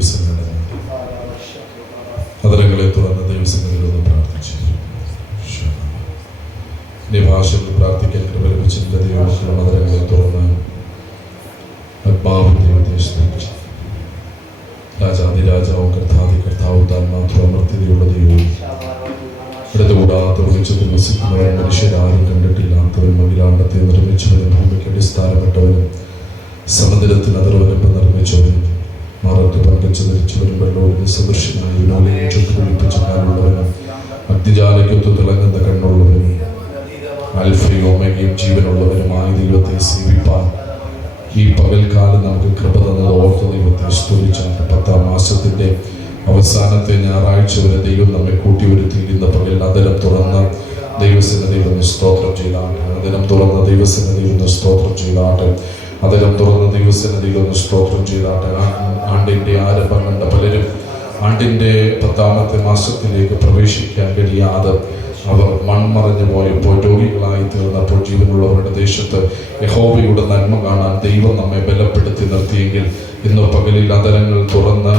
ദൈവസന്നിധിയിൽ അതരങ്ങളെ തുറന്ന് ദൈവസന്നിധിയിലൊന്ന് പ്രാർത്ഥിച്ചു. ഇനി ഭാഷയിൽ പ്രാർത്ഥിക്കാൻ കൃപ ലഭിച്ചില്ല. ദൈവമക്കളും അതരങ്ങളെ തുറന്ന് ആത്മാവിൽ ദൈവത്തെ സ്തുതിച്ചു. രാജാതിരാജാവും കർത്താതി കർത്താവും താൻ മാത്രം അമർത്യതയുള്ള ദൈവവും ഇടതുകൂടാത്ത ഒളിച്ചത്തിൽ വസിക്കുന്നവൻ മനുഷ്യരാരും കണ്ടിട്ടില്ലാത്തവൻ മകിലാണ്ടത്തെ നിർമ്മിച്ചവനും ഭൂമിക്ക് അടിസ്ഥാനപ്പെട്ടവനും സമുദ്രത്തിൽ അതിർവരമ്പ് നിർമ്മിച്ചവനും മറത്ത് പങ്കച്ച് ധരിച്ചവനും വെള്ളോടിന് സദൃശനായ വിനോദയും ചുറ്റുപിടിപ്പിച്ച കാലുള്ളവനും അഗ്നിജാലയ്ക്കൊത്തു തിളങ്ങുന്ന കണ്ണുള്ളവനും ആൽഫയും ഓമേഗയും ജീവനുള്ളവനുമായ ദൈവത്തെ സേവിപ്പാൻ ഈ പകൽക്കാലം നമുക്ക് കൃപ തന്നത് ഓർത്ത് ദൈവത്തെ സ്തുതിച്ചാണ്. 10-ാം മാസത്തിന്റെ അവസാനത്തെ ഞായറാഴ്ച വരെ ദൈവം നമ്മെ കൂട്ടിവരുത്തിയിരിക്കുന്ന പകൽ അതരം തുറന്ന് ദൈവസന്നിധിയിൽ ഒന്ന് സ്തോത്രം ചെയ്താട്ടെ. അതരം തുറന്ന് ദൈവസന്നിധിയിൽ ഒന്ന് സ്തോത്രം ചെയ്താട്ടെ. അതരം തുറന്ന് ദൈവസന്നിധിയിൽ ഒന്ന് സ്തോത്രം ചെയ്താട്ടെ. ആണ്ടിന്റെ ആരംഭം കണ്ട പലരും ആണ്ടിന്റെ 10-ാമത്തെ മാസത്തിലേക്ക് പ്രവേശിക്കാൻ കഴിയാതെ അവർ മൺമറഞ്ഞു പോയപ്പോൾ, രോഗികളായി തീർന്നപ്പോൾ, ജീവനുള്ളവരുടെ ദേശത്ത് യഹോവയുടെ നന്മ കാണാൻ ദൈവം നമ്മെ ബലപ്പെടുത്തി നിർത്തിയെങ്കിൽ ഇന്ന് പകലിൽ അതരം തുറന്ന്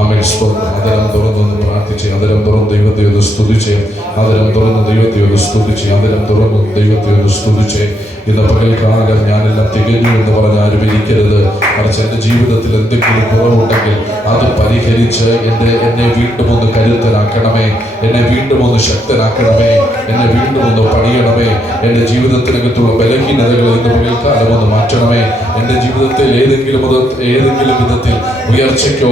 ആമേൻ സ്തോത്രം. അതരം തുറന്നൊന്ന് പ്രാർത്ഥിച്ച്, അതരം തുറന്ന് ദൈവത്തെ ഒന്ന് സ്തുതിച്ച്, അതരം തുറന്ന് ദൈവത്തെ ഒന്ന് സ്തുതിച്ച്, അതരം തുറന്ന് ദൈവത്തെ ഒന്ന് സ്തുതിച്ച്. ഇന്ന് പകൽക്കാലം ഞാനെല്ലാം തികഞ്ഞു എന്ന് പറഞ്ഞ് ആരും ഇരിക്കരുത്. മറിച്ച് എൻ്റെ ജീവിതത്തിൽ എന്തെങ്കിലും കുറവുണ്ടെങ്കിൽ അത് പരിഹരിച്ച് എന്നെ വീണ്ടും ഒന്ന് കരുത്തനാക്കണമേ, എന്നെ വീണ്ടും ഒന്ന് ശക്തനാക്കണമേ, എന്നെ വീണ്ടും ഒന്ന് പണിയണമേ. എൻ്റെ ജീവിതത്തിനകത്തുള്ള ബലഹീനതകൾ ഇന്ന് പകൽക്കാലം ഒന്ന് മാറ്റണമേ. എൻ്റെ ജീവിതത്തിൽ ഏതെങ്കിലും വിധത്തിൽ ഉയർച്ചയ്ക്കോ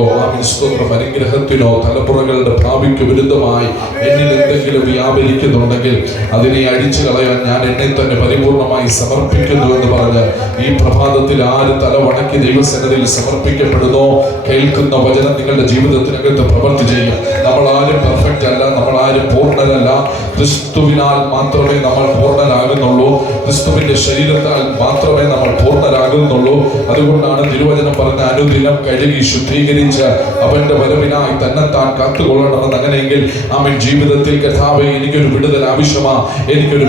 സ്തോത്രം അനുഗ്രഹത്തിനോ തലമുറകളുടെ ഭാവിക്ക് വിരുദ്ധമായി എന്നിൽ എന്തെങ്കിലും വ്യാപരിക്കുന്നുണ്ടെങ്കിൽ അതിനെ അടിച്ചു കളയാൻ ഞാൻ എന്നെ തന്നെ പരിപൂർണമായി സമർപ്പിക്കുന്നു എന്ന് പറഞ്ഞ് ഈ പ്രഭാതത്തിൽ ആര് തല വണക്കി ദൈവസന്നിധിയിൽ സമർപ്പിക്കപ്പെടുന്നോ കേൾക്കുന്ന വചനം നിങ്ങളുടെ ജീവിതത്തിനകത്ത് പ്രവൃത്തി ചെയ്യും. നമ്മൾ ആരും പെർഫെക്റ്റ് അല്ല, നമ്മൾ ആരും പൂർണ്ണരല്ല. ക്രിസ്തുവിനാൽ മാത്രമേ നമ്മൾ പൂർണ്ണരാകുന്നുള്ളൂ. ക്രിസ്തുവിന്റെ ശരീരത്താൽ മാത്രമേ നമ്മൾ പൂർണ്ണരാകുന്നുള്ളൂ. അതുകൊണ്ടാണ് തിരുവചനം പറഞ്ഞ അനുദിനം കഴുകി ശുദ്ധീകരിച്ച് അവന്റെ വരവിനായി തന്നെത്താൻ കാത്തുകൊള്ളണമെന്ന്. അങ്ങനെയെങ്കിൽ അവൻ ജീവിതത്തിൽ കർത്താവേ എനിക്കൊരു വിടുതൽ ആവശ്യമാ, എനിക്കൊരു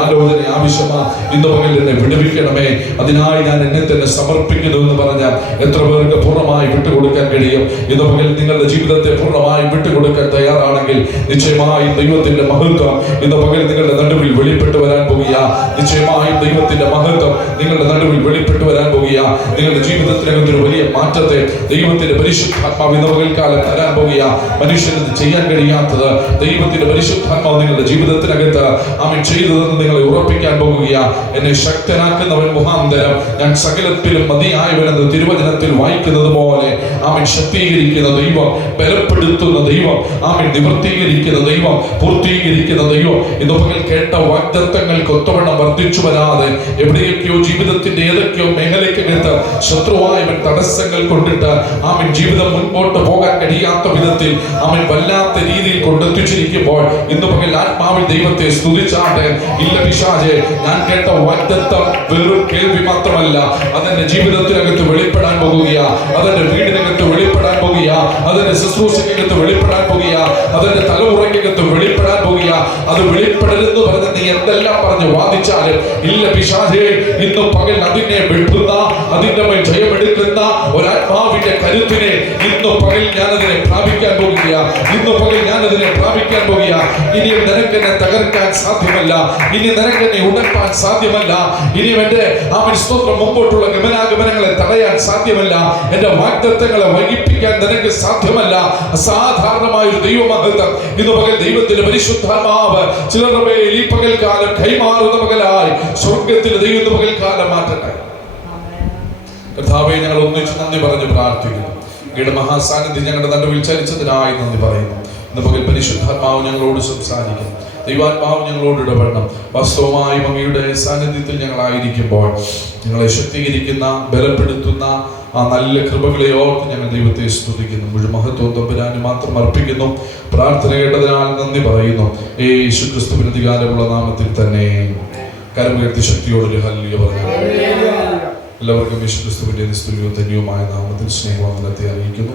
ആലോചന ആവശ്യമാ, ഇന്ന് പകൽ എന്നെ വിടുവിക്കണമേ, അതിനായി ഞാൻ എന്നെ തന്നെ സമർപ്പിക്കുന്നു എന്ന് പറഞ്ഞാൽ എത്ര പേർക്ക് പൂർണ്ണമായി വിട്ടുകൊടുക്കാൻ കഴിയും? ഇന്ന് പകൽ നിങ്ങളുടെ ജീവിതത്തെ പൂർണ്ണമായി വിട്ടുകൊടുക്കാൻ തയ്യാറാണെങ്കിൽ നിശ്ചയമായും ദൈവത്തിന്റെ മഹത്വം ഇന്ന് പകൽ നിങ്ങളുടെ നടുവിൽ വെളിപ്പെട്ടു വരാൻ പോകുക. നിശ്ചയമായും ദൈവത്തിന്റെ മഹത്വം നിങ്ങളുടെ നടുവിൽ വെളിപ്പെട്ടു വരാൻ പോകുക. നിങ്ങളുടെ ജീവിതത്തിനകത്തൊരു വലിയ മാറ്റത്തെ ദൈവത്തിന്റെ പരിശുദ്ധാത്മാവ് ഇന്ന് പകൽക്കാലം തരാൻ പോകുക. മനുഷ്യന് ചെയ്യാൻ കഴിയാത്തത് ദൈവത്തിന്റെ പരിശുദ്ധാത്മാവ് നിങ്ങളുടെ ജീവിതത്തിനകത്ത് അവൻ ചെയ്തതെന്ന് നിങ്ങളെ ഉറപ്പിക്കാൻ പോകുക. എന്നെ ശക്തനാക്കുന്നവൻ മുഖാന്തരം ഞാൻ സകലത്തിലും മതിയായവനെന്ന് തിരുവചനത്തിൽ വായിക്കുന്നത് പോലെ അവൻ ശക്തീകരിക്കുന്ന ദൈവം, ബലപ്പെടുത്തുന്ന ദൈവം, അവൻ നിവൃത്തീകരിക്കുന്ന ദൈവം, പൂർത്തീകരിക്കുന്ന ദൈവം. ഇന്ന് പകൽ കേട്ട വാഗ്ദത്തങ്ങൾക്ക് ഒത്തവണ്ണം വർദ്ധിച്ചു വരാതെ എവിടെയൊക്കെയോ ജീവിതത്തിന്റെ ഏതൊക്കെയോ മേഖലയ്ക്കകത്ത് ശത്രുവായവൻ തടസ്സങ്ങൾ കൊണ്ടിട്ട് അവൻ ജീവിതം മുൻപോട്ട് പോകാൻ കഴിയാത്ത വിധത്തിൽ അവൻ വല്ലാത്ത രീതിയിൽ കൊണ്ടെത്തിച്ചിരിക്കുമ്പോൾ ഇന്ന് പകൽ ആത്മാവിൽ ദൈവത്തെ സ്തുതിച്ചാട്ടെ. ഇല്ല പിശാചേ, ഞാൻ കേട്ട വാഗ്ദത്തം വെറും കേൾവി മാത്രമല്ല, അതെന്റെ ജീവിതത്തിനകത്ത് വെളിപ്പെടാൻ പോകുക, അതെന്റെ വീടിനകത്ത് വെളിപ്പെടാൻ പോകുക, അതെന്റെ ശുശ്രൂഷയ്ക്കകത്ത് വെളിപ്പെടാൻ പോകുക, അതെന്റെ തലമുറയ്ക്കകത്ത് വെളിപ്പെടാൻ പോകുക. അത് വെളിപ്പെടരുതെന്ന് പറഞ്ഞ് നീ എന്തെല്ലാം പറഞ്ഞ് വാദിച്ചാലും ഇല്ല പിശാചേ, ഇന്ന് പകൽ അതിനെ വെട്ടുന്ന, അതിന്റെ മേൽ ജയമെടുക്കുന്ന ഒരാത്മാവിന്റെ കരുത്തിനെ ഇന്ന് പകൽ ഞാനതിനെ പ്രാപിക്കാൻ പോകുക. ഇന്ന് പകൽ ഞാനതിനെ പ്രാപിക്കാൻ പോകുക. ഇനിയും നിനക്കെന്നെ തകർക്കാൻ സാധ്യമല്ല, ഇനി നിനക്കെന്നെ ഉണർത്താൻ സാധ്യമല്ല, ഇനിയും എന്റെ സ്തോത്രം മുമ്പോട്ടുള്ള ഗമനാഗമനങ്ങളെ തടയാൻ സാധ്യമല്ല, എന്റെ വാഗ്ദത്തങ്ങളെ വൈകിപ്പിക്കാൻ നിനക്ക് സാധ്യമല്ല. അസാധാരണമായ ഒരു ദൈവമഹത്വം ഇന്ന് പകൽ ദൈവത്തിന്റെ പരിശുദ്ധാത്മാവ് ചിലരുടെ മേൽ ഈ പകൽക്കാലം കൈമാറുന്ന പകലായി സ്വർഗത്തിൽ ദൈവം ഇന്ന് പകൽക്കാലം മാറ്റട്ടെ. കർത്താവേ, ഞങ്ങൾ ഒന്നിച്ച് നന്ദി പറഞ്ഞ് പ്രാർത്ഥിക്കുന്നു. അങ്ങയുടെ മഹാസാന്നിധ്യം ഞങ്ങളുടെ നടുവിൽ ചലിച്ചതിനായി നന്ദി പറയുന്നു. ഇന്ന് പകൽ പരിശുദ്ധാത്മാവ് ഞങ്ങളോട് സംസാരിക്കുന്നു, ദൈവാത്മാവ് ഞങ്ങളോട് ഇടപെടണം. വാസ്തവമായും അങ്ങയുടെ സാന്നിധ്യത്തിൽ ഞങ്ങളായിരിക്കുമ്പോൾ ഞങ്ങളെ ശക്തീകരിക്കുന്ന, ബലപ്പെടുത്തുന്ന ആ നല്ല കൃപകളെ ഓർത്ത് ഞങ്ങൾ ദൈവത്തെ സ്തുതിക്കുന്നു. മുഴുവൻ മഹത്വം തമ്പുരാന് മാത്രം അർപ്പിക്കുന്നു. പ്രാർത്ഥന കേട്ടതിനാൽ നന്ദി പറയുന്നു. യേശുക്രിസ്തുവിന്റെ അധികാരമുള്ള നാമത്തിൽ തന്നെ കരമുയർത്തി ശക്തിയോടൊരു ഹല്ലേലൂയ പറഞ്ഞു. എല്ലാവർക്കും യേശുക്രിസ്തുവിന്റെ നിസ്തുല്യവും ധന്യവുമായ നാമത്തിൽ സ്നേഹവന്ദനത്തെ അറിയിക്കുന്നു.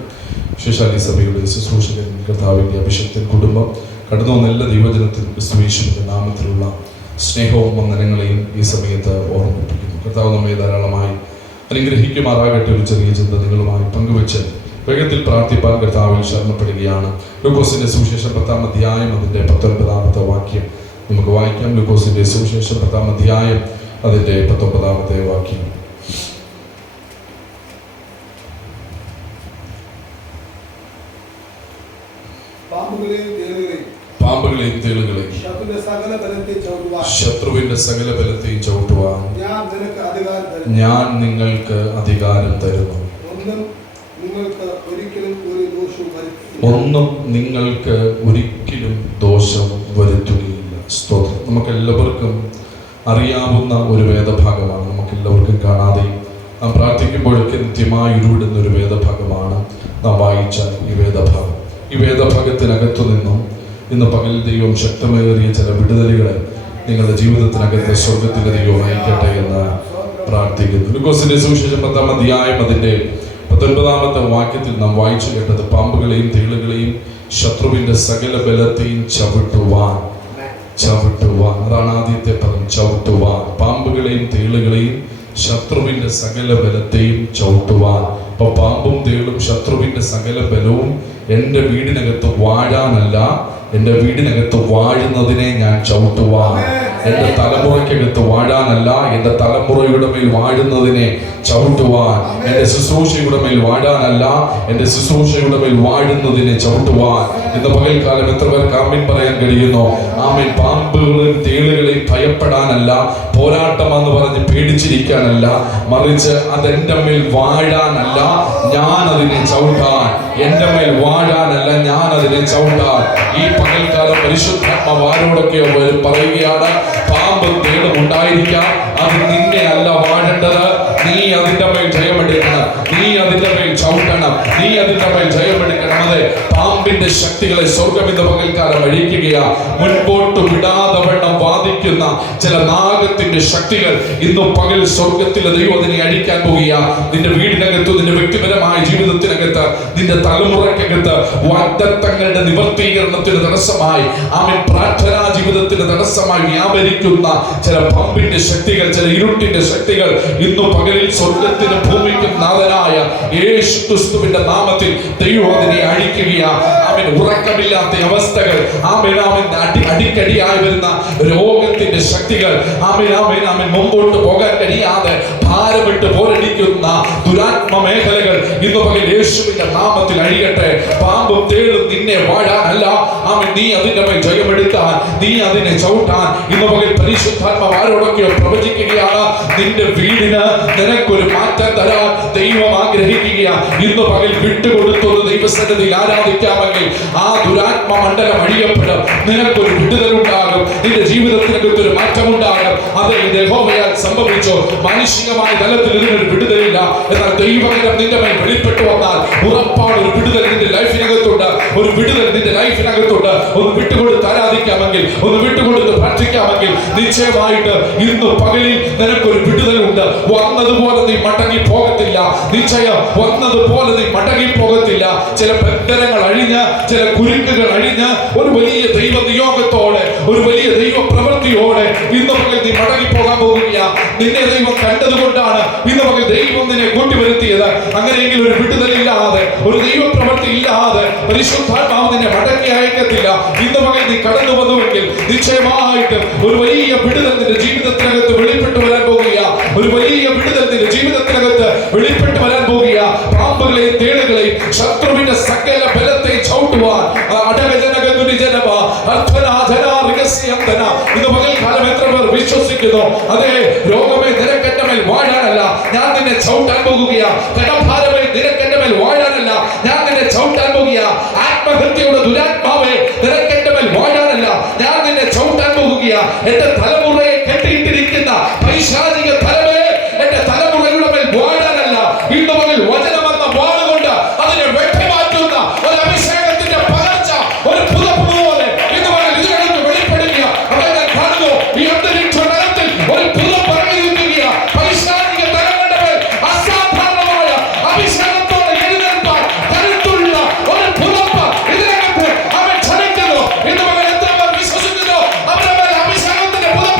ശേഷാലി സഭയുടെ ശുശ്രൂഷകൻ, കർത്താവിന്റെ അഭിഷക്തൻ കുടുംബം, കടന്നു വന്ന എല്ലാ ദൈവജനത്തിനും ക്രിസ്തു യേശുവിന്റെ നാമത്തിലുള്ള സ്നേഹവും വന്ദനങ്ങളെയും ഈ സമയത്ത് ഓർമ്മിപ്പിക്കുന്നു. കർത്താവ് നമ്മെ ധാരാളമായി അനുഗ്രഹിക്കുമാറാകട്ടെ. ഒരു ചെറിയ ചിന്ത നിങ്ങളുമായി പങ്കുവെച്ച് വേഗത്തിൽ പ്രാർത്ഥിപ്പാൻ കർത്താവിൽ ശരണപ്പെടുകയാണ്. ലൂക്കോസിന്റെ സുവിശേഷം 10-ാം അധ്യായം അതിന്റെ 19-ാമത്തെ വാക്യം നമുക്ക് വായിക്കാം. ലൂക്കോസിന്റെ സുവിശേഷം 10-ാം അധ്യായം അതിന്റെ 19-ാമത്തെ വാക്യം. പാമ്പുകളെയും തേളുകളെയും ശത്രുവിന്റെ സകല ബലത്തെയും ചവിട്ടുവാൻ ഞാൻ നിങ്ങൾക്ക് അധികാരം തരുന്നു. ഒന്നും നിങ്ങൾക്ക് ഒരിക്കലും ദോഷം വരുത്തുകയില്ല. സ്തോത്രം. നമുക്കെല്ലാവർക്കും അറിയാവുന്ന ഒരു വേദഭാഗമാണ്. നമുക്കെല്ലാവർക്കും കാണാതെയും നാം പ്രാർത്ഥിക്കുമ്പോഴൊക്കെ നിത്യമായി ഉരുവിടുന്ന ഒരു വേദഭാഗമാണ് നാം വായിച്ച ഈ വേദഭാഗം. ഈ വേദഭാഗത്തിനകത്തു നിന്നും ഇന്ന് പകൽ ദൈവം ശക്തമേറിയ ചില വിടുതലുകളെ നിങ്ങളുടെ ജീവിതത്തിനകത്ത് സ്വർഗത്തിന്റെ ദൈവം അയക്കട്ടെ എന്ന് പ്രാർത്ഥിക്കുന്നു. ലൂക്കോസിന്റെ സുവിശേഷം 10-ാം അധ്യായം അതിന്റെ 19-ാമത്തെ വാക്യത്തിൽ നാം വായിച്ചു കേട്ടത് പാമ്പുകളെയും തേളുകളെയും ശത്രുവിന്റെ സകല ബലത്തെയും ചവിട്ടുവാൻ. അതാണ് ആദ്യത്തെ പദം, ചവിട്ടുവാൻ. പാമ്പുകളെയും തേളുകളെയും ശത്രുവിന്റെ സകല ബലത്തെയും ചവിട്ടുവാൻ. അപ്പൊ പാമ്പും തേളും ശത്രുവിന്റെ സകല ബലവും എൻ്റെ വീടിനകത്ത് വാഴാനല്ല, എൻ്റെ വീടിനകത്ത് വാഴുന്നതിനെ ഞാൻ ചവിട്ടുവാൻ. എൻ്റെ തലമുറയ്ക്കകത്ത് വാഴാനല്ല, എൻ്റെ തലമുറയുടെ മേൽ വാഴുന്നതിനെ ചവിട്ടുവാൻ. എൻ്റെ ശുശ്രൂഷയുടെ മേൽ വാഴാനല്ല, എൻ്റെ ശുശ്രൂഷയുടെ മേൽ വാഴുന്നതിനെ ചവിട്ടുവാൻ. ഇന്ന് പകൽക്കാലം എത്ര പേർക്ക് ആമേൻ പറയാൻ കഴിയുന്നു? ആമേൻ. പാമ്പുകളെയും തേളുകളെയും ഭയപ്പെടാനല്ല, പോരാട്ടമെന്ന് പറഞ്ഞ് പേടിച്ചിരിക്കാനല്ല, മറിച്ച് അതെൻ്റെ മേൽ വാഴാനല്ല, ഞാൻ അതിനെ ചവിട്ടാൻ. എൻ്റെ മേൽ വാഴാനല്ല, ഞാൻ അതിനെ ചവിട്ടാൻ. ഈ പകൽക്കാലം പരിശുദ്ധാത്മാവ് ആരോടൊക്കെയോ പറയുകയാണ്, പാമ്പും തേളും ഉണ്ടായിരിക്കാം, അത് നിന്നെ അല്ല വാഴേണ്ടത്. നീ അതിന്റെ മേൽ ജയമെടുക്കണം, നീ അതിന്റെ മേൽ ചവിട്ടണം, നീ അതിന്റെ മേൽ ജയമെടുക്കണം. അതെ, പാമ്പിന്റെ ശക്തികളെ സ്വർഗം ഇന്ന് പകൽക്കാലം അഴിക്കുകയാ. മുൻപോട്ട് വിടാതെ വണ്ണം വാദിക്കുന്ന ചില നാഗത്തിന്റെ ശക്തികൾ ഇന്ന് പകൽ സ്വർഗത്തിലെ ദൈവം അതിനെ അഴിക്കാൻ പോകുകയാ. നിന്റെ വീടിനകത്ത്, നിന്റെ വ്യക്തിപരമായ ജീവിതത്തിനകത്ത്, നിന്റെ തലമുറയ്ക്കകത്ത് വാഗ്ദത്തങ്ങളുടെ നിവർത്തീകരണത്തിന് തടസ്സമായി, ആമേൻ, പ്രാർത്ഥനാ ജീവിതത്തിന് തടസ്സമായി വ്യാപരിക്കുന്ന ചില പാമ്പിന്റെ ശക്തികൾ, ചില ഇരുട്ടിന്റെ ശക്തികൾ ഇന്നു പകലിൽ സ്വർഗത്തിന് ഭൂമിക്കും നാഥനായ യേശു ക്രിസ്തുവിന്റെ നാമത്തിൽ ദൈവം അതിനെ അഴിക്കുകയാ. ആമേൻ. ഉറക്കമില്ലാത്ത അവസ്ഥകൾ, ആമേൻ, അടിക്കടിയായി വരുന്ന രോഗത്തിന്റെ ശക്തികൾ, ആമേൻ, മുമ്പോട്ട് പോകാൻ കഴിയാതെ ഭാരമിട്ട് പോരടിക്കുന്ന ദുരാത്മ മേഖലകൾ ഇന്ന് പകൽ യേശുവിന്റെ നാമത്തിൽ അഴിയട്ടെ. പാമ്പും തേളും നിന്നെ വാഴാനല്ല, ആമേൻ, നീ അതിന്റെ മേൽ ജയമെടുക്കാൻ, നീ അതിനെ ചവിട്ടാൻ ഇന്ന് പകൽ പരിശുദ്ധാത്മാവ് ആരോടൊക്കെയോ പ്രവചിക്കുകയാണ്. നിന്റെ വീടിന് നിനക്കൊരു മാറ്റം തരാൻ ദൈവം ആഗ്രഹിക്കുക. ഇന്ന് പകൽ വിട്ടുകൊടുത്തൊരു ദൈവസന്നിധിയിൽ ആരാധിക്കാമെങ്കിൽ ആ ദുരാത്മ മണ്ഡലം അഴിയപ്പെടും. നിനക്കൊരു വിടുതലുണ്ടാകും, നിന്റെ ജീവിതത്തിനകത്ത് ഒരു മാറ്റമുണ്ടാകും. അത് യഹോവയാൽ സംഭവിച്ചു. മാനുഷികമായ തലത്തിൽ ഇതിനൊരു വിടുതലില്ല. എന്നാൽ ദൈവകരം നിന്റെ മേൽ വെളിപ്പെട്ടു വന്നാൽ ഉറപ്പാണ് ഒരു വിടുതൽ നിന്റെ ലൈഫിനകത്തുണ്ട്, ഒരു വിടുതൽ നിന്റെ ലൈഫിനകത്തുണ്ട്. ഒന്ന് വിട്ടുകൊടുത്ത് ആരാധിക്കാമെങ്കിൽ, ഒന്ന് വിട്ടുകൊടുത്ത് പ്രാർത്ഥിക്കാമെങ്കിൽ നിശ്ചയമായിട്ട് ഇന്ന് പകലിൽ നിനക്കൊരു വിടുതലുണ്ട്. വന്നതുപോലെ നീ മടങ്ങി പോകത്തില്ല. നിശ്ചയം വന്നതുപോലെ നീ മടങ്ങി പോകത്തില്ല. ചില ബന്ധനങ്ങൾ അഴിഞ്ഞ്, ചില കുരുക്കുകൾ അഴിഞ്ഞ്, ഒരു വലിയ ദൈവ നിയോഗത്തോടെ, ഒരു വലിയ ദൈവ പ്രവൃത്തിയോടെ ഇന്ന് പകൽ നീ മടങ്ങി പോകാൻ പോകുക. നിന്നെ ദൈവം കണ്ടതുകൊണ്ടാണ് ഇന്ന് പകൽ ദൈവം നിന്നെ കൂട്ടിവരുത്തിയത്. അങ്ങനെയെങ്കിൽ ഒരു വിടുതലില്ലാതെ, ഒരു ദൈവ പ്രവൃത്തി ഇല്ലാതെ പരിശുദ്ധാത്മാവ് നിന്നെ മടക്കി അയക്കത്തില്ല. ഇന്ന് പകൽ നീ കടന്നു വന്നുവെങ്കിൽ നിശ്ചയമായിട്ട് ഒരു വലിയ വിടുതൽ നിന്റെ ജീവിതത്തിനകത്ത് വെളിപ്പെട്ടു വരാൻ പോകുക. ഒരു വലിയ വിടുതൽ നിന്റെ ജീവിതത്തിനകത്ത് വെളിപ്പെട്ടു വരാൻ പോകുക. പാമ്പുകളെയും തേളുകളെയും ശത്രുവിന്റെ സകല ബലത്തെ ചവിട്ടുവാൻ ഇന്ന് പകൽക്കാലം എത്ര പേർ വിശ്വസിക്കുന്നു? അതെ, രോഗമേ നിനക്കെന്റെ മേൽ വാഴാനല്ല, ഞാൻ നിന്നെ ചവിട്ടാൻ പോകുകയാ. കടഭാരമേ നിനക്കെന്റെ മേൽ വാഴാനല്ല, ഞാൻ നിന്നെ ചവിട്ടാൻ പോകുക. ആത്മഹത്യയുടെ ദുരാത്മാവേ നിനക്കെന്റെ മേൽ വാഴാനല്ല, ഞാൻ നിന്നെ ചവിട്ടാൻ പോകുക. എന്റെ തലമുറയെ കെട്ടിയിട്ടിരിക്കുന്ന പൈശാചിക തലമേ, എന്റെ തലമുറയുടെ മേൽ വാഴാനല്ല, ഇന്ന് പകൽ വചനമെന്ന വാളുകൊണ്ട് അതിനെ വെട്ടിമാറ്റുന്ന ഒരു അഭിഷേകത്തിന്റെ പകർച്ച, ഒരു പുതപ്പ് പോലെ ഇന്ന് പകൽ ഇതിനകത്ത് വെളിപ്പെടുക. അവിടെ ഞാൻ കാണുന്നു, ഈ അന്തരീക്ഷ തലത്തിൽ ഒരു പുതപ്പ് ഇറങ്ങിയിരിക്കുക. പൈശാചിക തലങ്ങളുടെ മേൽ അസാധാരണമായ അഭിഷേകത്തോടെ എഴുന്നേൽപ്പാൻ കരുത്തുള്ള ഒരു പുതപ്പ് ഇതിനകത്ത് അവൻ ക്ഷണിക്കുന്നു. ഇന്ന് പകൽ എത്ര പേർ വിശ്വസിക്കുന്നു? അവരുടെ മേൽ അഭിഷേകത്തിന്റെ പുതപ്പ്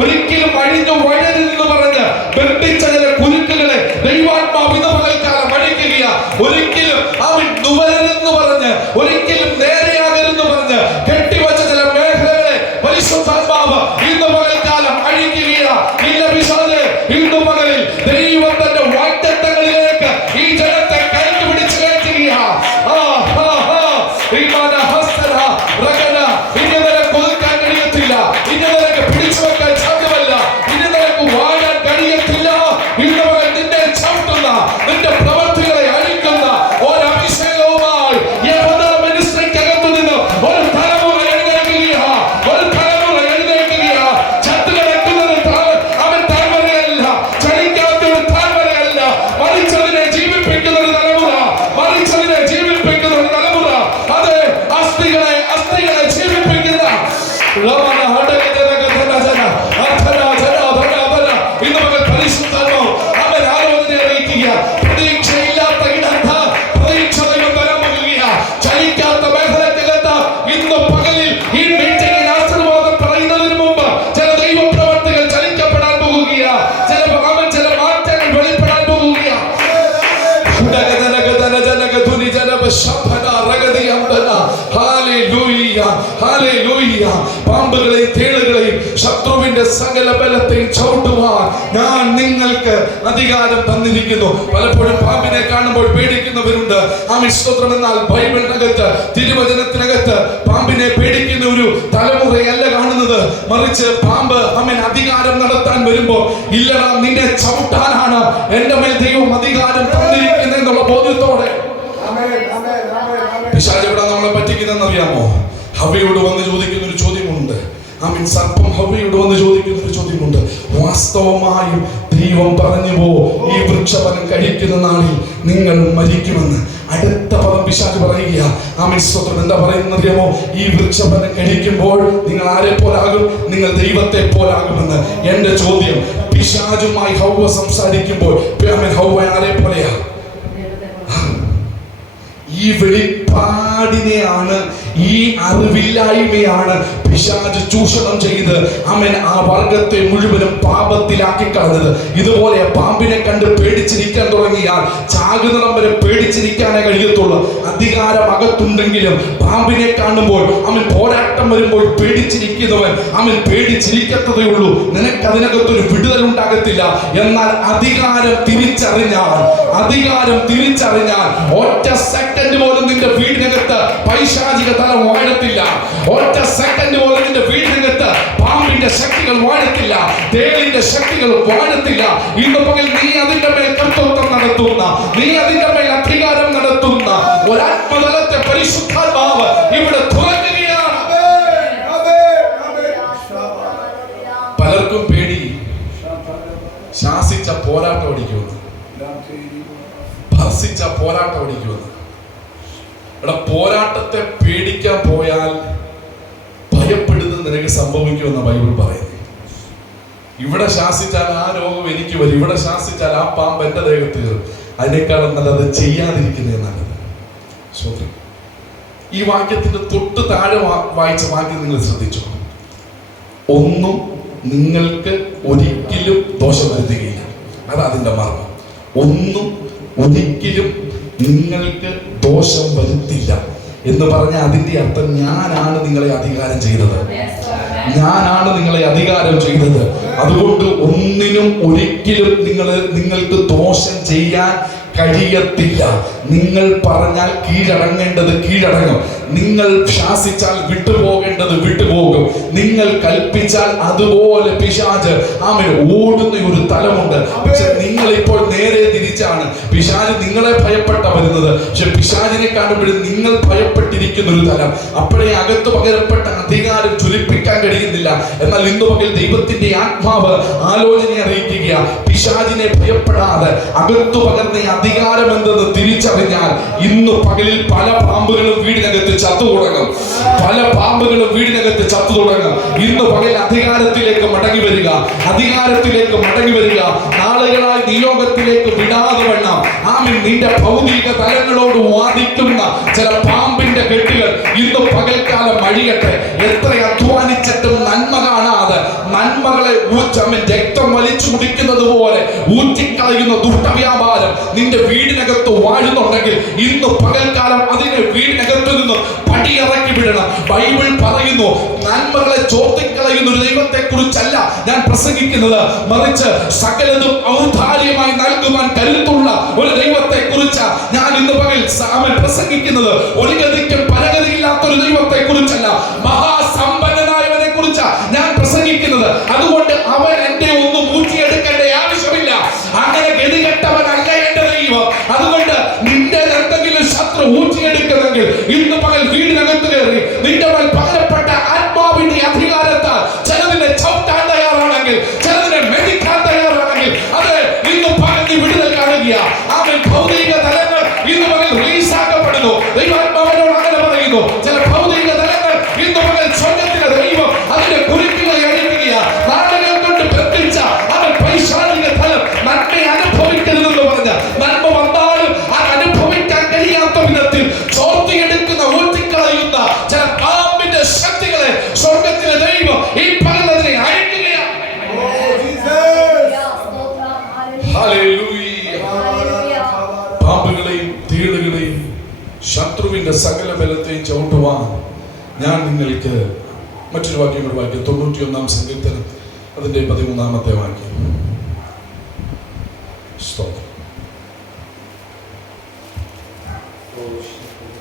ഒരിക്കലും അഴിഞ്ഞു വഴരുതെന്ന് പറഞ്ഞ് ബന്ധിച്ച ചില കുരുക്കുകളെ ദൈവാത്മാവ് ഇന്ന് പകൽക്കാലം അഴിക്കുക. ഒരിക്കലും അവൻ നുവരരുതെന്ന് പറഞ്ഞ്, ഒരിക്കലും നേരെയാകരുതെന്ന് പറഞ്ഞ് കെട്ടിവച്ച ചില മേഖലകളെ പരിശുദ്ധാത്മാവ് ഇന്ന് പകൽക്കാലം അഴിക്കുക. ഇല്ല പിശാചേ, ഇന്ന് പകലിൽ ദൈവം തന്റെ വാഗ്ദത്തങ്ങളിലേക്ക് ഈ ജനത്തെ കയറ്റി പിടിച്ച് കയറ്റുക. ഇനി നിനക്ക് ഒതുക്കാൻ കഴിയത്തില്ല, ഇനി നിനക്ക് പിടിച്ചു വെക്കാൻ സാധ്യമല്ല, ഇനി നിനക്ക് വാഴാൻ കഴിയത്തില്ല. ഇന്ന് പകൽ നിന്നെ ചവിട്ടുന്ന, നിന്റെ പ്രവർത്തികളെ അഴിക്കുന്ന ഒരഭിഷേകവുമായി മിനിസ്ട്രിക്കകത്തു നിന്ന് ഒരു തലമുറ എഴുന്നേൽക്കുക, ഒരു തലമുറ എഴുന്നേൽക്കുക. ചത്തുകിടക്കുന്നത് അവൻ താഴ്വരയല്ല, ചലിക്കാത്തൊരു താഴ്വരയല്ല, മരിച്ചതിനെ ജീവിപ്പിക്കുന്ന ഒരു തലമുറ, മരിച്ചതിനെ ജീവിപ്പിക്കുന്ന ഒരു തലമുറ. അതെ, അസ്ഥികളെ ജീവിപ്പിക്കുന്ന ഇന്ന് മകൾ പരിശുദ്ധാത്മാവ് അവൻ ആലോചന അറിയിക്കുക. പ്രതീക്ഷയില്ലാത്ത ഇടത്ത് പ്രതീക്ഷ ദൈവം തരാൻ പോകുക. ചലിക്കാത്ത മേഖലക്കകത്ത് ഇന്ന് പകലിൽ ഈ മീറ്റിംഗിൽ ആശീർവാദം പറയുന്നതിന് മുമ്പ് ചില ദൈവപ്രവർത്തികൾ ചലിക്കപ്പെടാൻ പോകുക. ചില മാറ്റങ്ങൾ വെളിപ്പെടാൻ പോകുക. പാമ്പുകളെയും തേളുകളെയും ശത്രുവിന്റെ സകല ബലത്തെയും ചവിട്ടുവാൻ ഞാൻ നിങ്ങൾക്ക് അധികാരം തന്നിരിക്കുന്നു. പലപ്പോഴും പാമ്പിനെ കാണുമ്പോൾ പേടിക്കുന്നവരുണ്ട്. സ്തോത്രം. എന്നാൽ ബൈബിളിനകത്ത്, തിരുവചനത്തിനകത്ത് പാമ്പിനെ പേടിക്കുന്ന ഒരു തലമുറയല്ല കാണുന്നത്. മറിച്ച് പാമ്പ് അധികാരം നടത്താൻ വരുമ്പോ, ഇല്ലടാ നിന്നെ ചവിട്ടാനാണ് എന്റെ മേൽ ദൈവം അധികാരം തന്നിരിക്കുന്നത് എന്നുള്ള ബോധ്യത്തോടെ. പിശാച് എവിടെ നമ്മളെ പറ്റിക്കുന്നറിയാമോ? ഹവ്വയോട് വന്ന് ചോദിക്കുന്ന ഒരു ചോദ്യമുണ്ട്. സർപ്പം ഹവ്വയോട് വന്ന് ചോദിക്കുന്ന ഒരു ചോദ്യമുണ്ട്. വാസ്തവമായും ദൈവം പറഞ്ഞു പോ, ഈ വൃക്ഷഫലം കഴിക്കുന്ന നാളിൽ നിങ്ങൾ മരിക്കുമെന്ന്. അടുത്ത പദം പിശാച് പറയുക. സ്തോത്രം. എന്താ പറയുന്നറിയാമോ? ഈ വൃക്ഷഫലം കഴിക്കുമ്പോൾ നിങ്ങൾ ആരെ പോലാകും? നിങ്ങൾ ദൈവത്തെ പോലാകുമെന്ന്. എന്റെ ചോദ്യം, പിശാചുമായി ഹവ്വ സംസാരിക്കുമ്പോൾ ഹവ്വ ആരെ പോലെയാ? ഈ വെളിപ്പാടിനെയാണ്, ഈ അറിവില്ലായ്മയാണ് പിശാച് ചൂഷണം ചെയ്ത് ആ വർഗത്തെ മുഴുവനും പാപത്തിലാക്കി കളഞ്ഞത്. ഇതുപോലെ പാമ്പിനെ കണ്ട് പേടിച്ചിരിക്കാൻ തുടങ്ങിയാൽ ചാകുന്നിടം വരെ പേടിച്ചിരിക്കാനേ കഴിയത്തുള്ളൂ. അധികാരം അകത്തുണ്ടെങ്കിലും പാമ്പിനെ കാണുമ്പോൾ പോരാട്ടം വരുമ്പോൾ പേടിച്ചിരിക്കുന്നവൻ പേടിച്ചിരിക്കത്തതേ ഉള്ളൂ. നിനക്ക് അതിനകത്തൊരു വിടുതൽ ഉണ്ടാകത്തില്ല. എന്നാൽ അധികാരം തിരിച്ചറിഞ്ഞാൽ ഒറ്റ സെക്കൻഡ് പോലും നിന്റെ വീടിനകത്ത് പൈശാചിക തല വാഴത്തില്ല. ഒറ്റ സെക്കൻഡ് പോലും നിന്റെ വീടിനകത്ത് പാമ്പിന്റെ ശക്തികൾ വാഴത്തില്ല, തേളിന്റെ ശക്തികൾ വാഴത്തില്ല. ഇന്ന് പകൽ നീ അതിന്റെ മേൽ കർത്തൃത്വം നടത്തുന്ന, നീ അതിന്റെ മേൽ അധികാരം നടത്തുന്ന ഒരാത്മതലത്തെ പരിശുദ്ധാത്മാവ് ഇവിടെ തുറക്കുകയാണ്. പലർക്കും പേടി ശാസിച്ച പോരാട്ടം ഓടിക്കുമെന്ന്, ഭർസിച്ച പോരാട്ടം ഓടിക്കുമെന്ന്. ഇവിടെ പോരാട്ടത്തെ പേടിക്കാൻ പോയാൽ ഭയപ്പെടുന്നത് നിനക്ക് സംഭവിക്കുമെന്ന ബൈബിൾ പറയുന്നത്. ഇവിടെ ശാസിച്ചാൽ ആ രോഗം എനിക്ക് വരും, ഇവിടെ ശാസിച്ചാൽ ആ പാമ്പ് എന്റെ ദേഹത്ത് കയറും. അതിനേക്കാളും നല്ലത് ചെയ്യാതിരിക്കുന്നേ നല്ലത്. ഈ വാക്യത്തിന്റെ തൊട്ട് താഴെ വായിച്ച വാക്യം നിങ്ങൾ ശ്രദ്ധിച്ചോ? ഒന്നും നിങ്ങൾക്ക് ഒരിക്കലും ദോഷം വരുത്തുകയില്ല. അതാ അതിന്റെ മർമ്മം. ഒന്നും ഒരിക്കലും നിങ്ങൾക്ക് ദോഷം വരുത്തില്ല എന്ന് പറഞ്ഞ അതിന്റെ അർത്ഥം ഞാനാണ് നിങ്ങളെ അധികാരം ചെയ്തത്, ഞാനാണ് നിങ്ങളെ അധികാരം ചെയ്തത്. അതുകൊണ്ട് ഒന്നിനും ഒരിക്കലും നിങ്ങൾക്ക് ദോഷം ചെയ്യാൻ കഴിയത്തില്ല. നിങ്ങൾ പറഞ്ഞാൽ കീഴടങ്ങേണ്ടത് കീഴടങ്ങും, നിങ്ങൾ ശാസിച്ചാൽ വിട്ടുപോകേണ്ടത് വിട്ടുപോകും, നിങ്ങൾ കൽപ്പിച്ചാൽ അതുപോലെ പിശാച് ഓടുന്ന ഒരു തലമുണ്ട്. പക്ഷെ നിങ്ങൾ ഇപ്പോൾ നേരെ തിരിച്ചാണ്. പിശാച് നിങ്ങളെ ഭയപ്പെട്ട വരുന്നത്, പക്ഷെ പിശാചിനെ കാണുമ്പോഴും നിങ്ങൾ ഭയപ്പെട്ടിരിക്കുന്ന ഒരു തലം. അപ്പോഴേ അകത്ത് പകരപ്പെട്ട അധികാരം ജ്വലിപ്പിക്കാൻ കഴിയുന്നില്ല. എന്നാൽ ഇന്ന് പകൽ ദൈവത്തിന്റെ ആത്മാവ് ആലോചന അറിയിക്കുക. പിശാചിനെ ഭയപ്പെടാതെ അകത്തു പകർന്ന അധികാരം എന്തെന്ന് തിരിച്ചറിഞ്ഞാൽ ഇന്ന് പകലിൽ പല പാമ്പുകളും വീടിനകത്ത് ചത്തു തുടങ്ങും, പല പാമ്പുകളും വീടിനകത്ത് ചത്തു തുടങ്ങും. ഇന്ന് പകൽ അധികാരത്തിലേക്ക് മടങ്ങി വരിക, അധികാരത്തിലേക്ക് മടങ്ങി വരിക. നാളുകളായി നിയോഗത്തിലേക്ക് വിടാതെ വേണം നിന്റെ ഭൗതിക തലങ്ങളോട് വാദിക്കുന്ന ചില പാമ്പിന്റെ കെട്ടുകൾ ഇന്ന് പകൽക്കാലം അഴിയട്ടെ. എത്ര അധ്വാനിച്ചിട്ടും നന്മ കാണാതെ, നന്മകളെ രക്തം വലിച്ചു കുടിക്കുന്നത് പോലെ ഊറ്റിക്കളയുന്ന ദുഷ്ടവ്യാപാരം നിന്റെ വീടിനകത്ത് വാഴുന്നുണ്ടെങ്കിൽ ഇന്ന് പകൽക്കാലം അതിനെ വീടിനകത്ത് നിന്ന് പടിയിറക്കി വിടണം. ബൈബിൾ പറയുന്നു, നന്മകളെ ചോർത്തിക്കളയുന്ന ഒരു ദൈവത്തെ കുറിച്ചല്ല ഞാൻ പ്രസംഗിക്കുന്നത്, മറിച്ച് സകലതും ഔദാര്യമായി നൽകുവാൻ കരുത്തുള്ള ഒരു ദൈവത്തെ കുറിച്ച് ഞാൻ ഇന്ന് പകൽ പ്രസംഗിക്കുന്നത്. ഒരു ഗതിക്കും പരഗതിയില്ലാത്ത ഒരു ദൈവത്തെ കുറിച്ചല്ല, മഹാസമ്പന്നനായവനെ കുറിച്ച് ഞാൻ പ്രസംഗിക്കുന്നത്. അതുകൊണ്ട് അവൻ എന്റെ ഒന്നും ഊറ്റിയെടുക്കേണ്ട ആവശ്യമില്ല. അങ്ങനെ ഗതികെട്ടവനല്ല എന്റെ ദൈവം. അതുകൊണ്ട് നിന്റെ എന്തെങ്കിലും ശത്രു ഊറ്റിയെടുക്കുന്നെങ്കിൽ ഇന്ന് പകൽ വീടിനകത്ത് കയറി നിന്റെ മേൽ പകരപ്പെട്ട ആത്മാവിന്റെ അധികാരത്താൽ ചിലതിനെ ചവിട്ടാൻ തയ്യാറാണെങ്കിൽ, ചിലതിനെ മെതിക്കാൻ തയ്യാറാണെങ്കിൽ, അത് ഇന്ന് പകൽ വിടുതൽ കാണുക. അവൻ ഭൗതിക തലങ്ങൾ ഇന്ന് പകൽ റിലീസാക്കപ്പെടുന്നു. ദൈവാത്മാവിനോട് അങ്ങനെ പറയുന്നു. ചില ഭൗതിക തലങ്ങൾ ഇന്ന് പകൽ സ്വർഗ്ഗത്തിലെ ദൈവം അതിന്റെ കുരുക്കുകൾ അഴിക്കുക. നാളുകൾ കൊണ്ട് ബന്ധിച്ച അവൻ പൈശാചിക തലം നന്മ അനുഭവിക്കരുതെന്ന് പറഞ്ഞ, നന്മ വന്നാലും അത് അനുഭവിക്കാൻ കഴിയാത്ത വിധത്തിൽ ചോർത്തിയെടുക്കുന്ന ഊറ്റിക്കളയുന്ന ചില പാമ്പിന്റെ ശക്തികളെ സ്വർഗ്ഗത്തിലെ ദൈവം ഈ പകൽ അതിനെ അഴിക്കുകയാണ്. പാമ്പുകളെയും തേളുകളെയും ശത്രുവിന്റെ സകല ബലത്തെയും ചവിട്ടുവാൻ ഞാൻ നിങ്ങൾക്ക് മറ്റൊരു വാക്യം കൂടെ വായിക്കാം. 91-ാം സങ്കീർത്തനം അതിന്റെ 13-ാമത്തെ വാക്യം.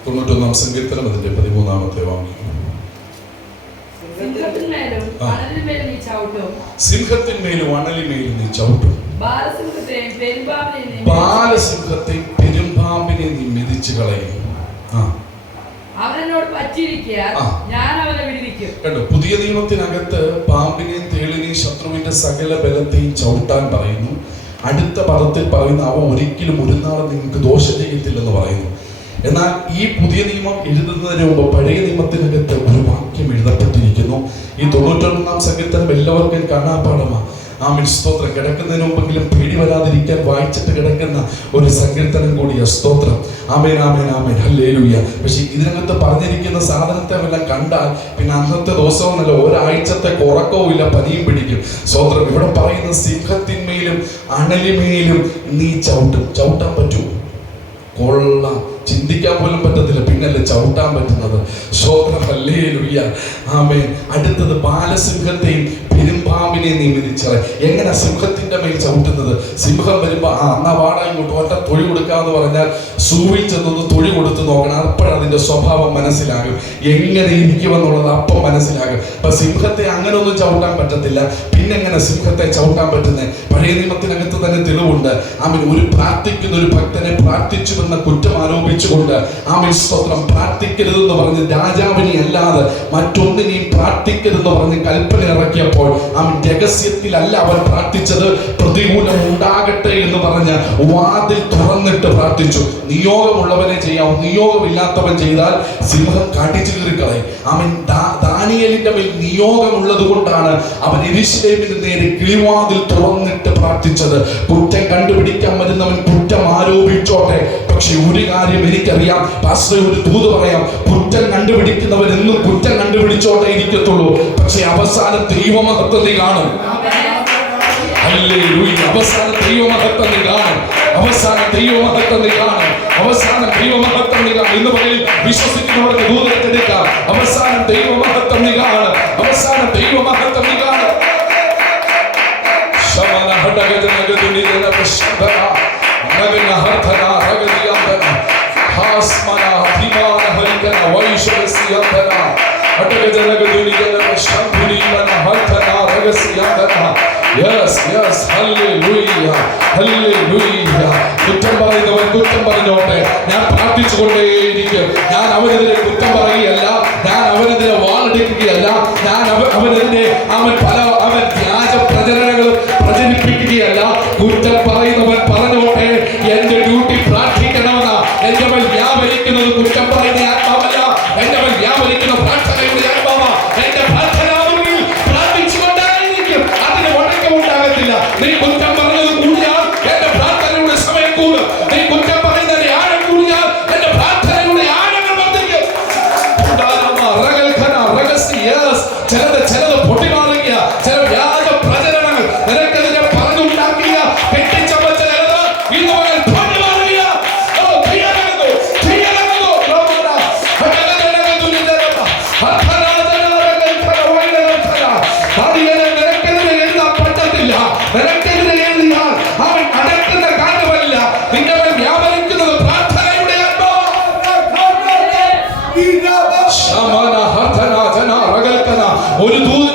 91-ാം സങ്കീർത്തനം അതിന്റെ 13-ാമത്തെ വാക്യം. സിംഹത്തിന്മേലും അണലിമേലും നീ ചവിട്ടും, ബാലസിംഹത്തെയും പെരുമ്പാമ്പിനെ നീ മെതിച്ചു കളയും. കണ്ടോ, പുതിയ നിയമത്തിനകത്ത് പാമ്പിനെയും തേളിനെയും ശത്രുവിന്റെ സകല ബലത്തെയും ചവിട്ടാൻ പറയുന്നു. അടുത്ത പദത്തിൽ പറയുന്ന അവ ഒരിക്കലും ഒരു നാളും നിങ്ങൾക്ക് ദോഷം ചെയ്യത്തില്ലെന്ന് പറയുന്നു. എന്നാൽ ഈ പുതിയ നിയമം എഴുതുന്നതിന് മുമ്പ് പഴയ നിയമത്തിനകത്ത് ഒരു വാക്യം എഴുതപ്പെട്ടിരിക്കുന്നു. ഈ 91-ാം സങ്കീർത്തനം എല്ലാവർക്കും കാണാപ്പാടമാണ്. ആമേൻ, സ്തോത്രം. കിടക്കുന്നതിന് മുമ്പെങ്കിലും പേടി വരാതിരിക്കാൻ വായിച്ചിട്ട് കിടക്കുന്ന ഒരു സങ്കീർത്തനം കൂടിയ സ്തോത്രം. ആമേൻ, ആമേൻ, ആമേൻ, ഹല്ലേലൂയ. പക്ഷെ ഇതിനകത്ത് പറഞ്ഞിരിക്കുന്ന സാധനത്തെ എല്ലാം കണ്ടാൽ പിന്നെ അന്നത്തെ ദിവസവുമല്ല, ഒരാഴ്ചത്തെ ഉറക്കവും ഇല്ല, പനിയും പിടിക്കും. സ്തോത്രം. ഇവിടെ പറയുന്ന സിംഹത്തിന്മേലും അണലിമേലും നീ ചവിട്ടാൻ പറ്റൂ? കൊള്ളാം. ചിന്തിക്കാൻ പോലും പറ്റത്തില്ല, പിന്നല്ലേ ചവിട്ടാൻ പറ്റുന്നത്. സ്തോത്രം, ഹല്ലേലൂയ, ആമേൻ. അടുത്തത് ബാലസിംഹത്തെയും പെരുമ്പാമ്പിനെ നീ മെതിച്ചള. എങ്ങനെ സിംഹത്തിന്റെ മേൽ ചവിട്ടുന്നത്? സിംഹം വരുമ്പോ എന്നാ വാടാ ഇങ്ങോട്ട് ഒറ്റ തൊഴി കൊടുക്കാന്ന് പറഞ്ഞാൽ സൂവിൽ ചെന്നൊന്ന് തൊഴി കൊടുത്ത് നോക്കണം. അപ്പോഴതിന്റെ സ്വഭാവം മനസ്സിലാകും, എങ്ങനെ ഇരിക്കുമെന്നുള്ളത് അപ്പം മനസ്സിലാകും. അപ്പൊ സിംഹത്തെ അങ്ങനെ ഒന്നും ചവിട്ടാൻ പറ്റത്തില്ല. പിന്നെങ്ങനെ സിംഹത്തെ ചവിട്ടാൻ പറ്റുന്നത്? പഴയ നിയമത്തിനകത്ത് തന്നെ തെളിവുണ്ട്. ആമേൻ. ഒരു പ്രാർത്ഥിക്കുന്ന ഒരു ഭക്തനെ പ്രാർത്ഥിച്ചുവെന്ന കുറ്റം ആരോപിച്ചുകൊണ്ട്, ആമേൻ, സ്തോത്രം, പ്രാർത്ഥിക്കരുതെന്ന് പറഞ്ഞ് രാജാവിനെ അല്ലാതെ മറ്റൊന്നിനെയും പ്രാർത്ഥിക്കരുതെന്ന് പറഞ്ഞ് കൽപ്പന ഇറക്കിയപ്പോൾ അവൻ രഹസ്യത്തിലല്ല അവൻ പ്രാർത്ഥിച്ചത്. പ്രതികൂലം ഉണ്ടാകട്ടെ എന്ന് പറഞ്ഞ് വാതിൽ തുറന്നിട്ട് പ്രാർത്ഥിച്ചു. നിയോഗമുള്ളവനെ ചെയ്യാവും, നിയോഗമില്ലാത്തവൻ ചെയ്താൽ സിംഹം കടിച്ചു കീറിക്കളയും. അവൻ ദാനിയേലിന്റെ മേൽ നിയോഗമുള്ളത് കൊണ്ടാണ് അവൻ യെരൂശലേമിന് നേരെ കിളിവാതിൽ തുറന്നിട്ട് പ്രാർത്ഥിച്ചത്. കുറ്റം കണ്ടുപിടിക്കാൻ വരുന്നവൻ കുറ്റം ആരോപിച്ചോട്ടെ, പക്ഷെ ഒരു കാര്യം എനിക്കറിയാം, പാസ്റ്റർ, ഒരു ദൂത് പറയാം. കുറ്റം കണ്ടുപിടിക്കുന്നവൻ എന്നും കുറ്റം കണ്ടുപിടിച്ചോട്ടെ ഇരിക്കത്തുള്ളൂ, പക്ഷെ അവസാനം ദൈവമഹത്വം നീ കാണും. ഹല്ലേലൂയ. അവസാനം ദൈവമഹത്വം നീ കാണും. അവസാനം ദൈവമഹത്വം നീ കാണും. അവസാനം ദൈവമഹത്വം നീ കാണും. ഇന്ന് പകൽ വിശ്വസിക്കുന്നവർക്ക് ദൂതത്തെടുക്കാം. അവസാനം ദൈവമഹത്വം നീ കാണും. അവസാനം ദൈവമഹത്വം നീ കാണും. കുറ്റം പറയുന്നവൻ കുറ്റം പറഞ്ഞോട്ടെ, ഞാൻ പ്രാർത്ഥിച്ചുകൊണ്ടേയിരിക്കും. ഞാൻ അവനെതിരെ കുറ്റം പറയുകയല്ല, ഞാൻ അവനെതിരെ വാളെടുക്കുകയല്ല, ഞാൻ അവനെതിരെ അവൻ വ്യാജ പ്രചരണങ്ങളും പ്രചരിപ്പിക്കുകയല്ല. കുറ്റം പറയുന്നവൻ പറഞ്ഞോട്ടെ, എന്റെ ഡ്യൂട്ടി പ്രാർത്ഥിക്കണമെന്ന എന്റെ മേൽ വ്യാപരിക്കുന്നത് കുറ്റം പറയുന്ന ആത്മാവല്ല, എന്റെ മേൽ വ്യാപരിക്കുന്ന പ്രാർത്ഥനയുടെ ആത്മാവ. എന്റെ പ്രാർത്ഥനാവുകളിൽ പ്രാർത്ഥിച്ചുകൊണ്ടായിരിക്കും, അതിന് മുടക്കമുണ്ടാകത്തില്ല. നീ കുറ്റം പറഞ്ഞത് കൂടിയാൽ എന്റെ പ്രാർത്ഥനയുടെ സമയം കൂടും. നീ കുറ്റം പറയുന്നതിന്റെ ആഴം കൂടിയാൽ എന്റെ പ്രാർത്ഥനയുടെ ആഴങ്ങൾ വർദ്ധിക്കും. ചിലത് പൊട്ടിമാറുക, ചില വ്യാജ പ്രചരണം